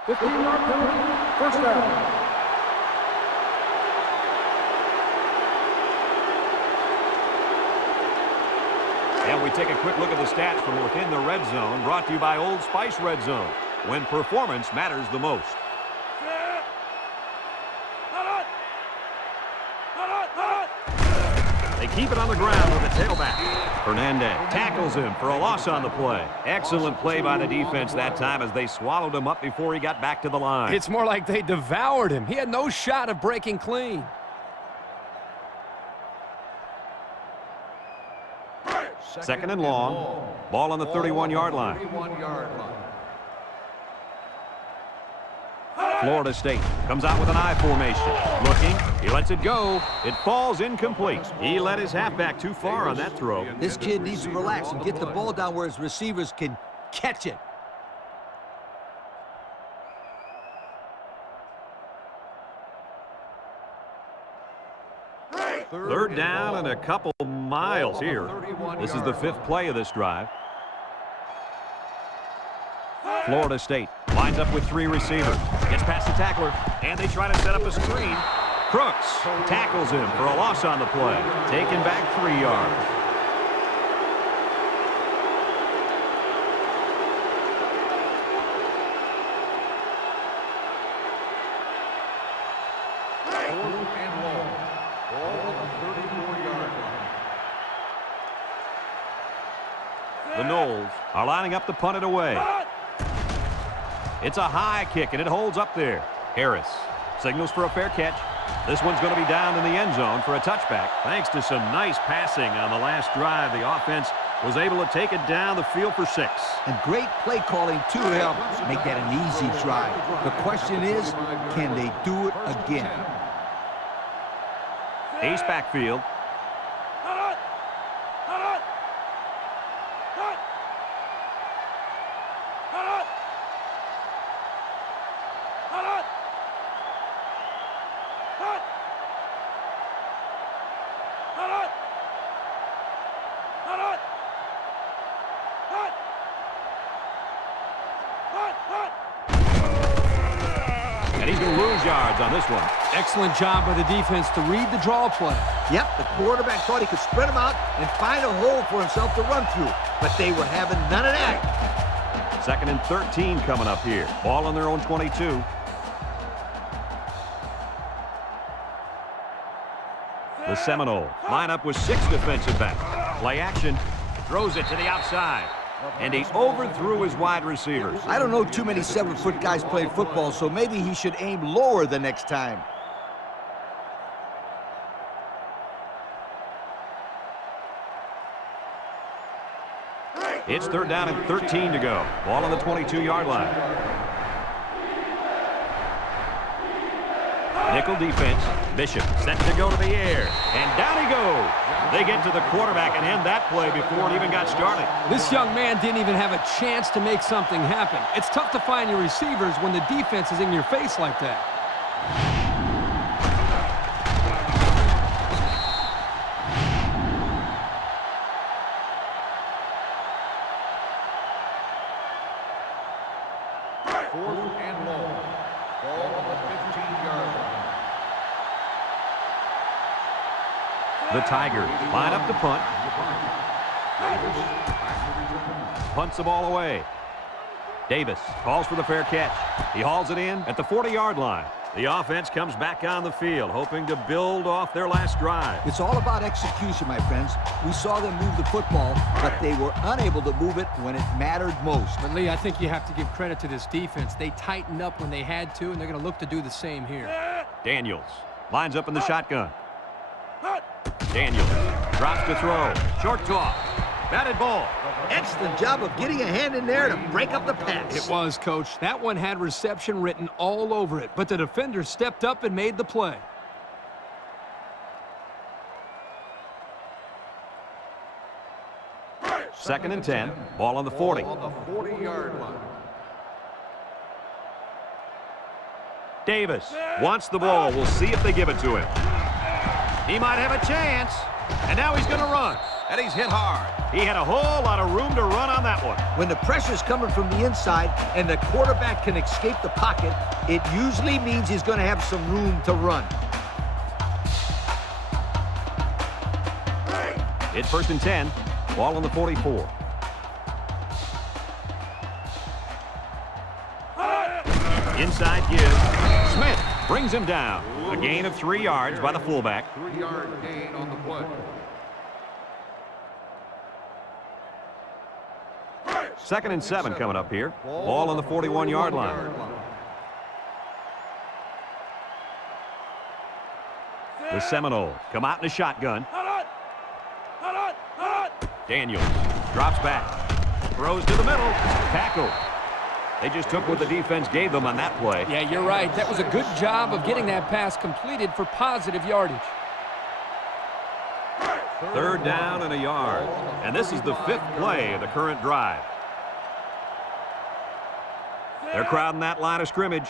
15-yard penalty. First down. And we take a quick look at the stats from within the red zone, brought to you by Old Spice Red Zone, when performance matters the most. They keep it on the ground with a tailback. Hernandez tackles him for a loss on the play. Excellent play by the defense that time as they swallowed him up before he got back to the line. It's more like they devoured him. He had no shot of breaking clean. Second and long. Ball on the 31-yard line. 31-yard line. Florida State comes out with an I formation. Looking, he lets it go. It falls incomplete. He let his halfback too far on that throw. This kid needs to relax and get the ball down where his receivers can catch it. Third down and a couple miles here. This is the 5th play of this drive. Florida State lines up with 3 receivers. Gets past the tackler, and they try to set up a screen. Crooks tackles him for a loss on the play. Taken back 3 yards. Fourth and long. Ball on the 34-yard line. The Noles are lining up to punt it away. It's a high kick, and it holds up there. Harris signals for a fair catch. This one's going to be down in the end zone for a touchback. Thanks to some nice passing on the last drive, the offense was able to take it down the field for 6. And great play calling to help make that an easy drive. The question is, can they do it again? Ace backfield. And he's going to lose yards on this one. Excellent job by the defense to read the draw play. Yep, the quarterback thought he could spread them out and find a hole for himself to run through, but they were having none of that. 2nd and 13 coming up here. Ball on their own 22. The Seminoles line up with 6 defensive backs. Play action. Throws it to the outside. And he overthrew his wide receivers. I don't know too many 7-foot guys playing football, so maybe he should aim lower the next time. It's 3rd down and 13 to go. Ball on the 22-yard line. Nickel defense. Bishop set to go to the air. And down he goes. They get to the quarterback and end that play before it even got started. This young man didn't even have a chance to make something happen. It's tough to find your receivers when the defense is in your face like that. Fourth and long. Ball on the 15-yard line. The Tigers line up to punt. Punts the ball away. Davis calls for the fair catch. He hauls it in at the 40-yard line. The offense comes back on the field, hoping to build off their last drive. It's all about execution, my friends. We saw them move the football, but they were unable to move it when it mattered most. But, Lee, I think you have to give credit to this defense. They tightened up when they had to, and they're going to look to do the same here. Daniels lines up in the shotgun. Daniels drops to throw. Short toss. Batted ball. Excellent job of getting a hand in there to break up the pass. It was, Coach. That one had reception written all over it, but the defender stepped up and made the play. Second and 10. Ball on the 40. On the 40-yard line. Davis wants the ball. We'll see if they give it to him. He might have a chance. And now he's going to run. And he's hit hard. He had a whole lot of room to run on that one. When the pressure's coming from the inside and the quarterback can escape the pocket, it usually means he's going to have some room to run. It's first and 10. Ball on the 44. Inside give. Smith brings him down. A gain of 3 yards by the fullback. 3-yard gain on the play. Second and 7 coming up here. Ball on the 41-yard line. The Seminoles come out in a shotgun. Daniels drops back. Throws to the middle. Tackle. They just took what the defense gave them on that play. Yeah, you're right. That was a good job of getting that pass completed for positive yardage. Third down and a yard. And this is the 5th play of the current drive. They're crowding that line of scrimmage.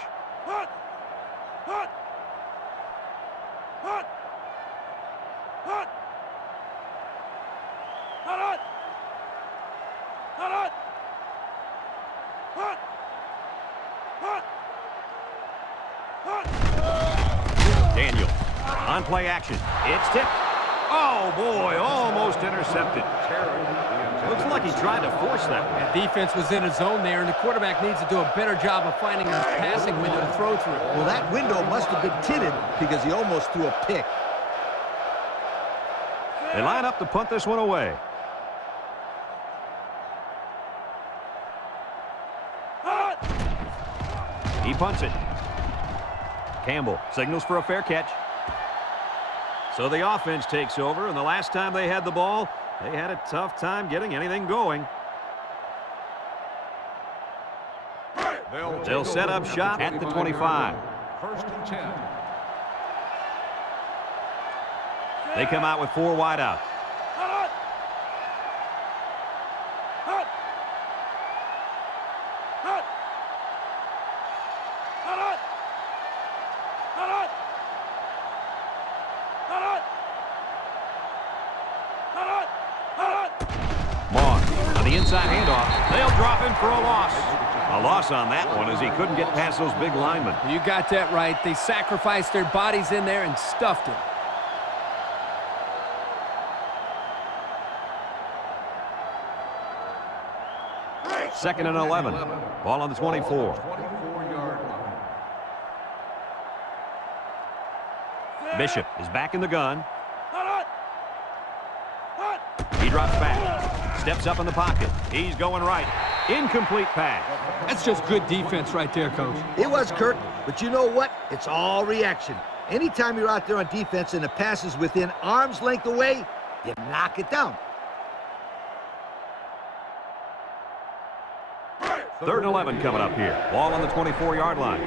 Daniels on play action. It's tipped. Oh, boy, almost intercepted. Looks like he tried to force that one. The defense was in a zone there, and the quarterback needs to do a better job of finding a passing window to throw through. Well, that window must have been tinted because he almost threw a pick. They line up to punt this one away. He punts it. Campbell signals for a fair catch. So the offense takes over, and the last time they had the ball, they had a tough time getting anything going. They'll set up shop at the 25. First and 10. They come out with 4 wide out. Inside handoff. They'll drop him for a loss. A loss on that one as he couldn't get past those big linemen. You got that right. They sacrificed their bodies in there and stuffed him. Second and 11. Ball on the 24. 24-yard line. Bishop is back in the gun. He drops back. Steps up in the pocket. He's going right. Incomplete pass. That's just good defense right there, Coach. It was, Kurt, but you know what? It's all reaction. Anytime you're out there on defense and the pass is within arm's length away, you knock it down. Third and 11 coming up here. Ball on the 24-yard line.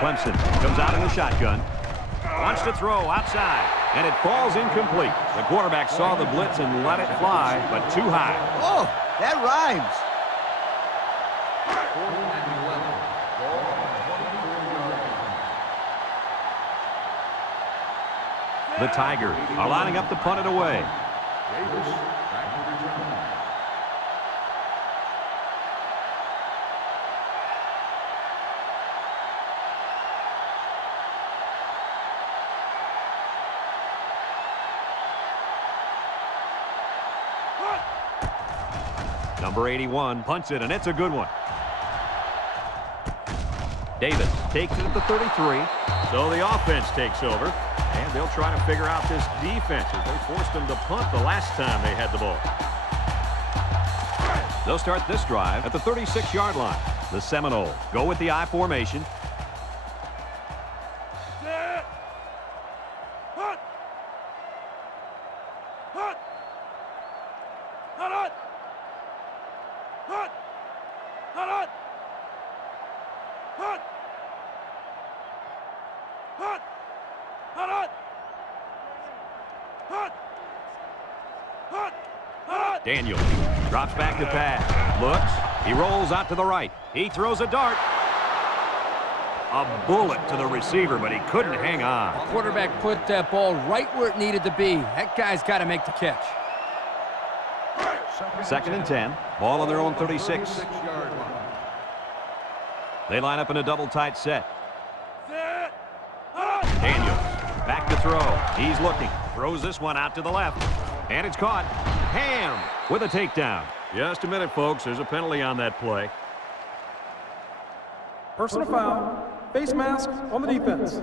Clemson comes out in the shotgun. Wants to throw outside, and it falls incomplete. The quarterback saw the blitz and let it fly, but too high. Oh, that rhymes. The Tigers are lining up to punt it away. Number 81 punts it, and it's a good one. Davis takes it at the 33. So the offense takes over, and they'll try to figure out this defense as they forced them to punt the last time they had the ball. They'll start this drive at the 36-yard line. The Seminoles go with the I formation. Daniels drops back to pass. Looks. He rolls out to the right. He throws a dart. A bullet to the receiver, but he couldn't hang on. The quarterback put that ball right where it needed to be. That guy's got to make the catch. 2nd and 10. Ball on their own 36. They line up in a double tight set. Daniels back to throw. He's looking. Throws this one out to the left. And it's caught. Ham with a takedown. Just a minute, folks. There's a penalty on that play. Personal foul. Face mask on the defense.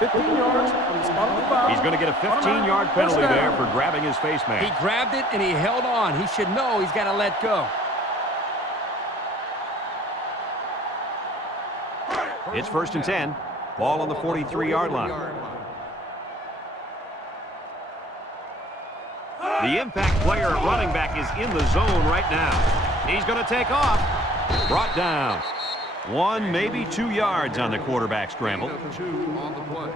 15 yards from the spot of the foul. He's going to get a 15-yard penalty there for grabbing his face mask. He grabbed it and he held on. He should know he's got to let go. It's 1st and 10. Ball on the 43-yard line. The impact player at running back is in the zone right now. He's going to take off. Brought down. 1, maybe 2 yards on the quarterback scramble. 2 on the play.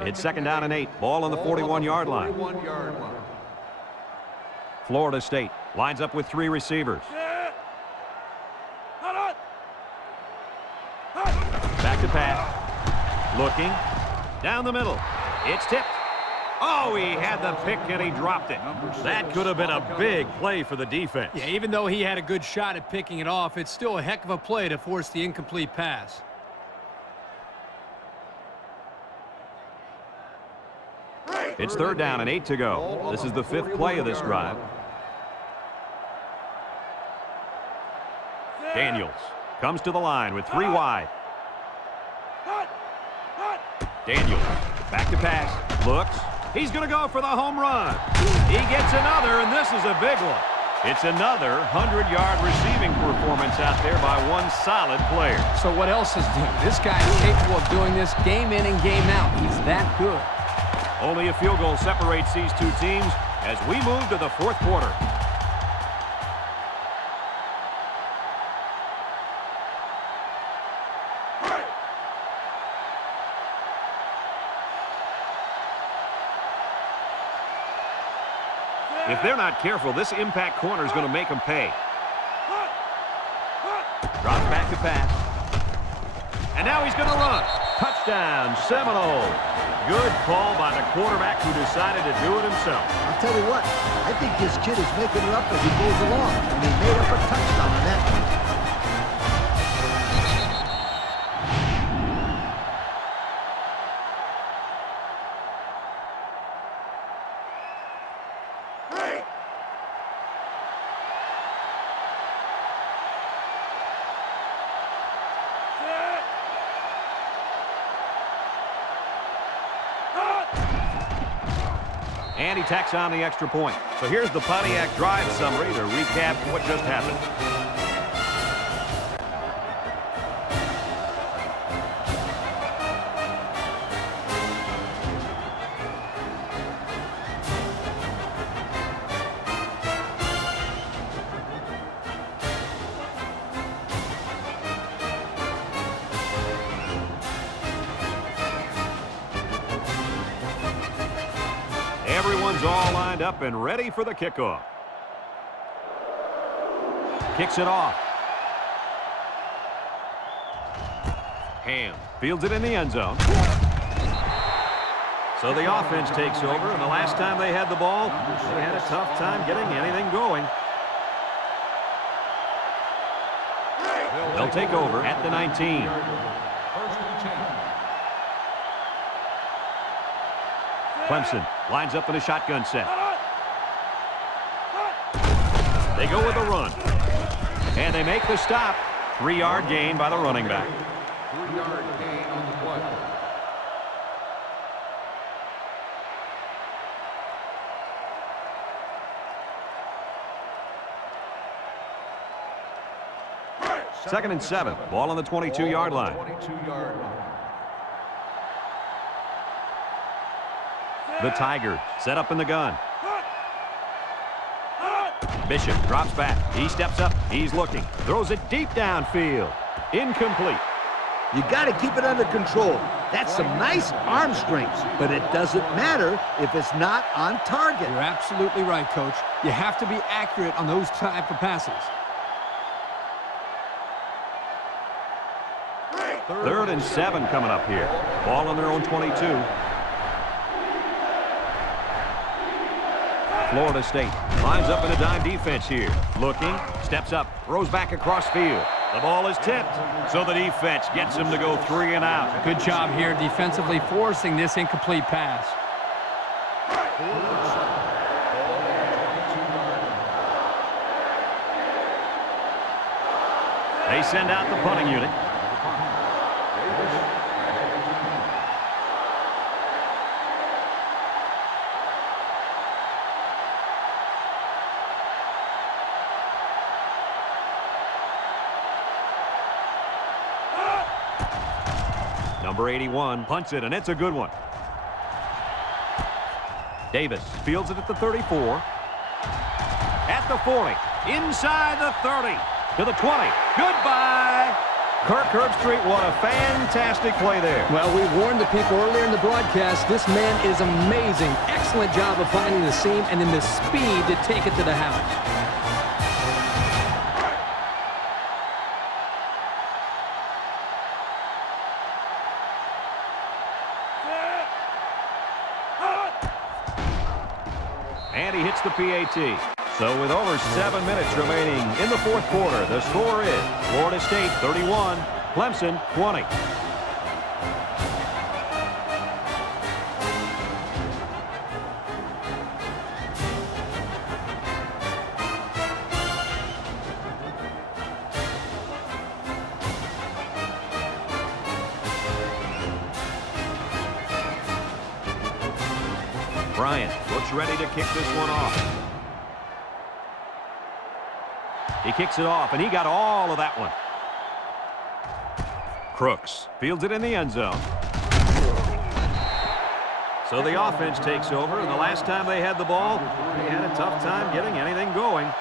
It's 2nd down and 8. Ball on the 41-yard line. Florida State lines up with 3 receivers. Back to pass. Looking. Down the middle. It's tipped. Oh, he had the pick and he dropped it. That could have been a big play for the defense. Yeah, even though he had a good shot at picking it off, it's still a heck of a play to force the incomplete pass. It's 3rd down and 8 to go. This is the 5th play of this drive. Daniels comes to the line with 3 wide. Daniels back to pass. Looks. He's going to go for the home run. He gets another, and this is a big one. It's another 100-yard receiving performance out there by one solid player. So what else is new? This guy is capable of doing this game in and game out. He's that good. Only a field goal separates these two teams as we move to the 4th quarter. If they're not careful, this impact corner is going to make them pay. Drops back to pass. And now he's going to run. Touchdown, Seminoles. Good call by the quarterback who decided to do it himself. I'll tell you what, I think this kid is making it up as he goes along, and he made up a touchdown on that one. And he tacks on the extra point. So here's the Pontiac drive summary to recap what just happened. One's all lined up and ready for the kickoff. Kicks it off. Ham fields it in the end zone. So the offense takes over, and the last time they had the ball, they had a tough time getting anything going. They'll take over at the 19. Clemson lines up in a shotgun set. They go with a run. And they make the stop. 3-yard gain by the running back. 3-yard gain on the play. Second and 7. Ball on the 22-yard line. 22-yard line. The Tigers set up in the gun. Bishop drops back. He steps up. He's looking. Throws it deep downfield. Incomplete. You got to keep it under control. That's some nice arm strength, but it doesn't matter if it's not on target. You're absolutely right, Coach. You have to be accurate on those type of passes. Third and 7 coming up here. Ball on their own 22. Florida State lines up in a dime defense here. Looking, steps up, throws back across field. The ball is tipped, so the defense gets him to go 3 and out. Good job here defensively forcing this incomplete pass. They send out the punting unit. Number 81 punts it, and it's a good one. Davis fields it at the 34. At the 40. Inside the 30. To the 20. Goodbye. Kirk Herbstreit, what a fantastic play there. Well, we warned the people earlier in the broadcast. This man is amazing. Excellent job of finding the seam and then the speed to take it to the house. And he hits the PAT. So with over 7 minutes remaining in the fourth quarter, the score is Florida State 31, Clemson 20. Bryant looks ready to kick this one off. He kicks it off, and he got all of that one. Crooks fields it in the end zone. So the offense takes over, and the last time they had the ball, they had a tough time getting anything going.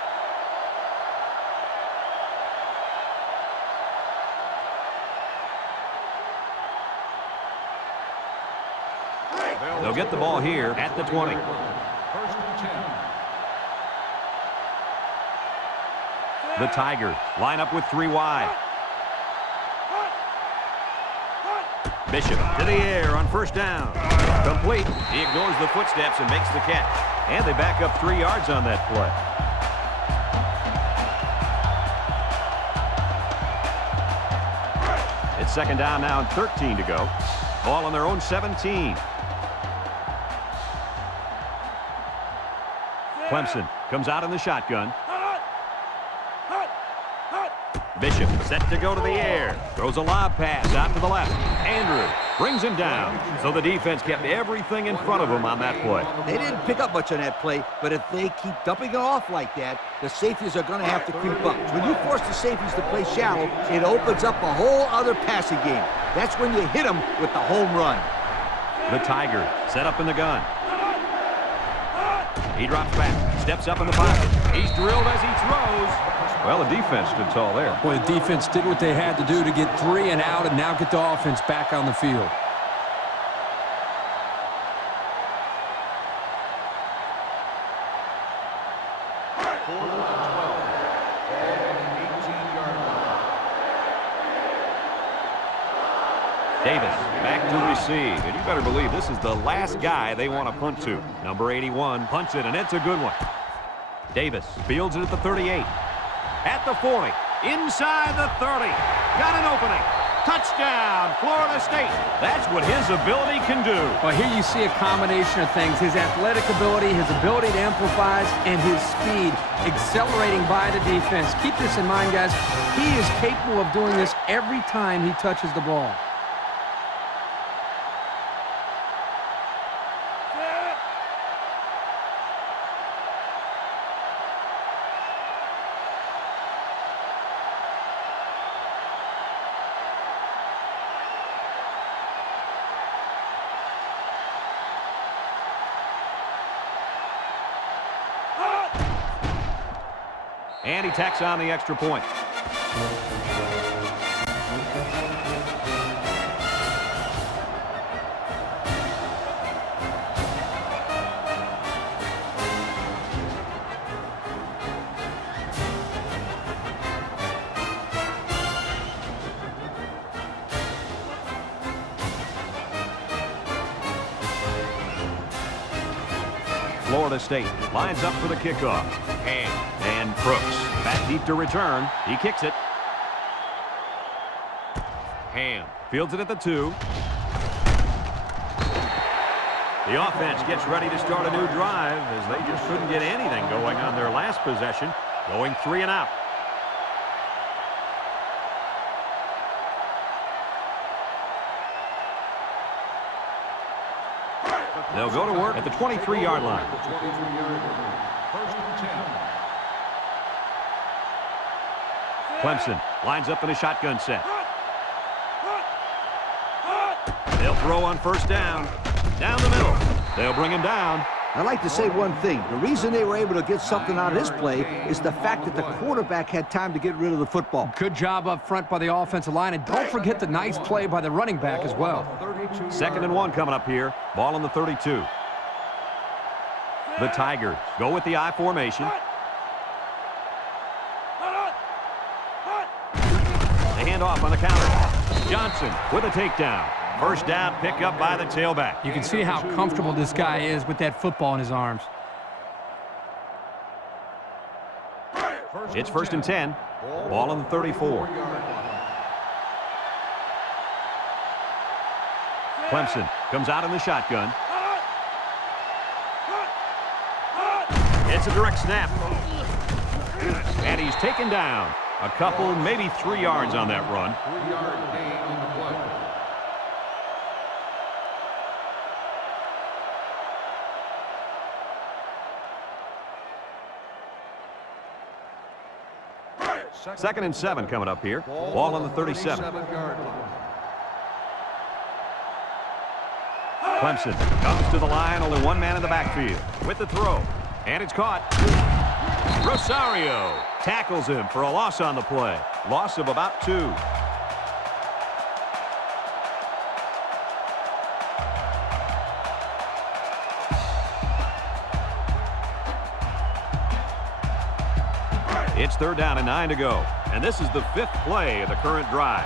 They'll get the ball here at the 20. First and 10. The Tigers line up with 3 wide. Bishop to the air on first down. Complete. He ignores the footsteps and makes the catch. And they back up 3 yards on that play. It's second down now and 13 to go. Ball on their own 17. Clemson comes out in the shotgun. Bishop set to go to the air. Throws a lob pass out to the left. Andrew brings him down. So the defense kept everything in front of him on that play. They didn't pick up much on that play, but if they keep dumping it off like that, the safeties are going to have to creep up. When you force the safeties to play shallow, it opens up a whole other passing game. That's when you hit them with the home run. The Tigers set up in the gun. He drops back, steps up in the pocket. He's drilled as he throws. Well, the defense stood tall there. Boy, the defense did what they had to do to get 3 and out and now get the offense back on the field. back to receive. And you better believe this is the last guy they want to punt to. Number 81 punts it, and it's a good one. Davis fields it at the 38. At the 40. Inside the 30. Got an opening. Touchdown, Florida State. That's what his ability can do. Well, here you see a combination of things. His athletic ability, his ability to improvise, and his speed accelerating by the defense. Keep this in mind, guys. He is capable of doing this every time he touches the ball. And he tacks on the extra point. Florida State lines up for the kickoff. And Crooks back deep to return. He kicks it. Ham fields it at the 2. The offense gets ready to start a new drive as they just couldn't get anything going on their last possession, going 3 and out. They'll go to work at the 23-yard line. First and 10. Clemson lines up in a shotgun set. They'll throw on first down. Down the middle. They'll bring him down. I'd like to say one thing. The reason they were able to get something out of this play is the fact that the quarterback had time to get rid of the football. Good job up front by the offensive line, and don't forget the nice play by the running back as well. 2nd and 1 coming up here. Ball on the 32. The Tigers go with the I formation. They hand off on the counter. Johnson with a takedown. First down, pick up by the tailback. You can see how comfortable this guy is with that football in his arms. It's 1st and 10. Ball on the 34. Clemson comes out in the shotgun. It's a direct snap. And he's taken down. A couple, maybe 3 yards on that run. 3-yard gain on the play. Second and 7 coming up here. Ball on the 37. 37-yard line. Clemson comes to the line. Only one man in the backfield with the throw. And it's caught. Rosario tackles him for a loss on the play. Loss of about 2. It's 3rd down and 9 to go. And this is the 5th play of the current drive.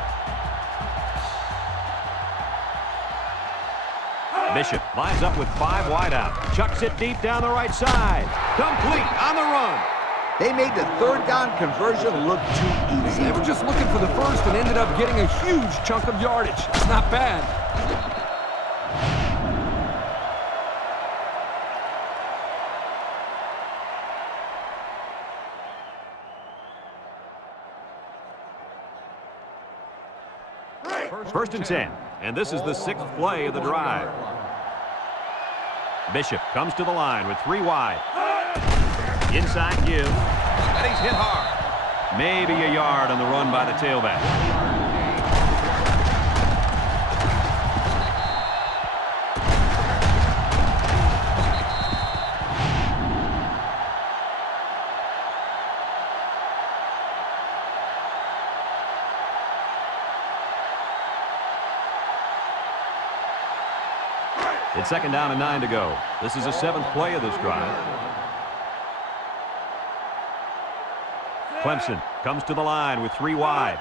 Bishop lines up with 5 wide out. Chucks it deep down the right side. Complete on the run. They made the 3rd down conversion look too easy. They were just looking for the first and ended up getting a huge chunk of yardage. It's not bad. First and 10. And this is the 6th play of the drive. Bishop comes to the line with 3 wide. Inside give. And he's hit hard. Maybe a yard on the run by the tailback. It's 2nd down and 9 to go. This is the 7th play of this drive. Clemson comes to the line with 3 wide.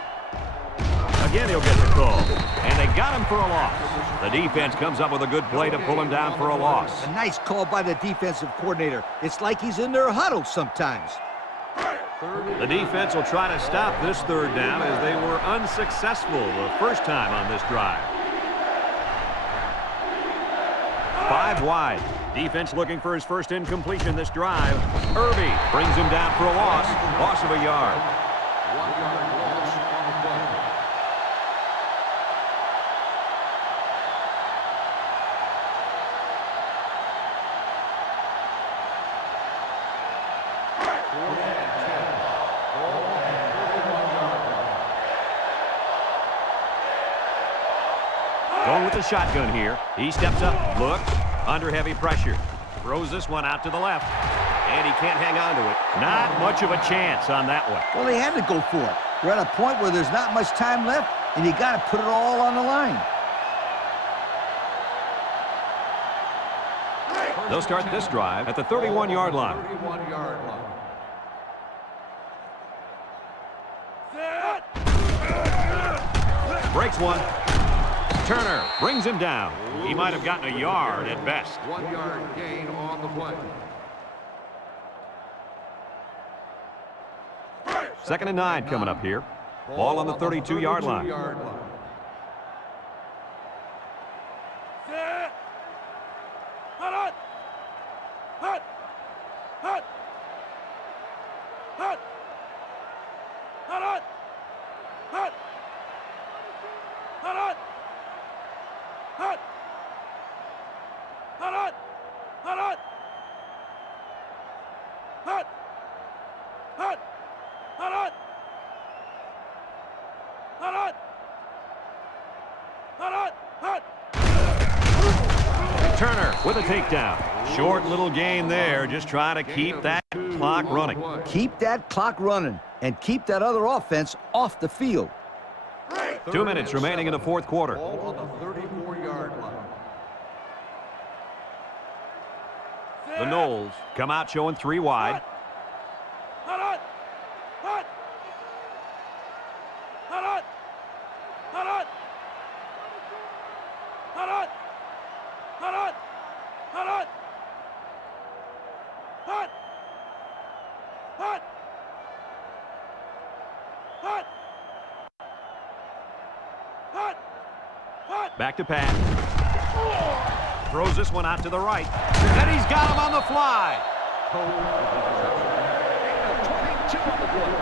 A Again, he'll get the call. And they got him for a loss. The defense comes up with a good play to pull him down for a loss. A nice call by the defensive coordinator. It's like he's in their huddle sometimes. The defense will try to stop this third down as they were unsuccessful the first time on this drive. 5 wide. Defense looking for his first incompletion this drive. Irby brings him down for a loss of a yard. 1 yard loss on the play. Going with the shotgun here. He steps up, looks, under heavy pressure. Throws this one out to the left. And he can't hang on to it. Not much of a chance on that one. Well, they had to go for it. We're at a point where there's not much time left, and you got to put it all on the line. They'll start this drive at the 31-yard line. 31-yard line. Breaks one. Turner brings him down. He might have gotten a yard at best. 1 yard gain on the play. 2nd and 9 coming up here. Ball on the 32-yard line. 32-yard line. Turner with a takedown. Short little gain there, just trying to keep that clock running. Keep that clock running and keep that other offense off the field. 2 minutes remaining in the fourth quarter. Ball on the 34-yard line. The Knowles come out showing 3 wide. Back to pass. Throws this one out to the right. And he's got him on the fly. 22 on the play.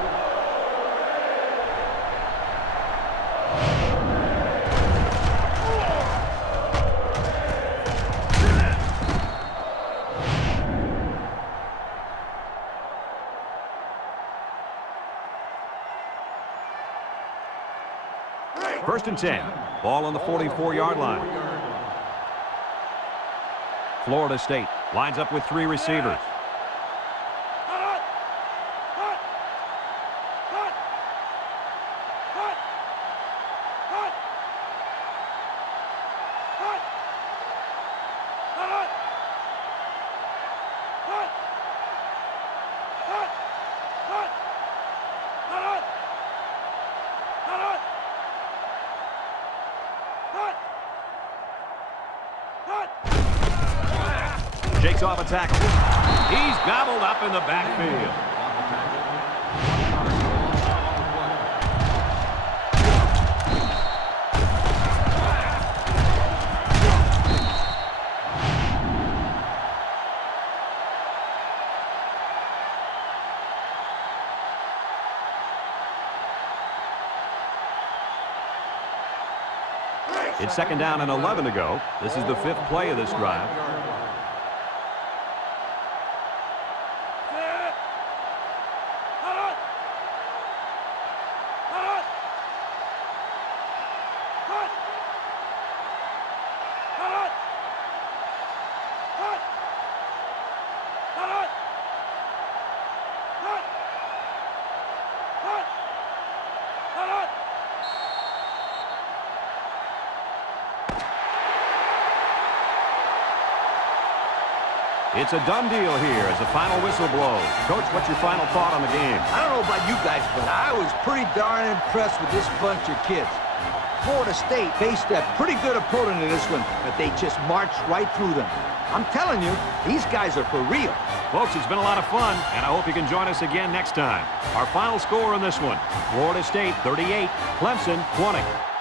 First and 10. Ball on the 44-yard line. Florida State lines up with 3 receivers. Shakes off a tackle. He's gobbled up in the backfield. It's 2nd down and 11 to go. This is the 5th play of this drive. It's a done deal here as the final whistle blows. Coach, what's your final thought on the game? I don't know about you guys, but I was pretty darn impressed with this bunch of kids. Florida State faced a pretty good opponent in this one, but they just marched right through them. I'm telling you, these guys are for real. Folks, it's been a lot of fun, and I hope you can join us again next time. Our final score in this one, Florida State 38, Clemson 20.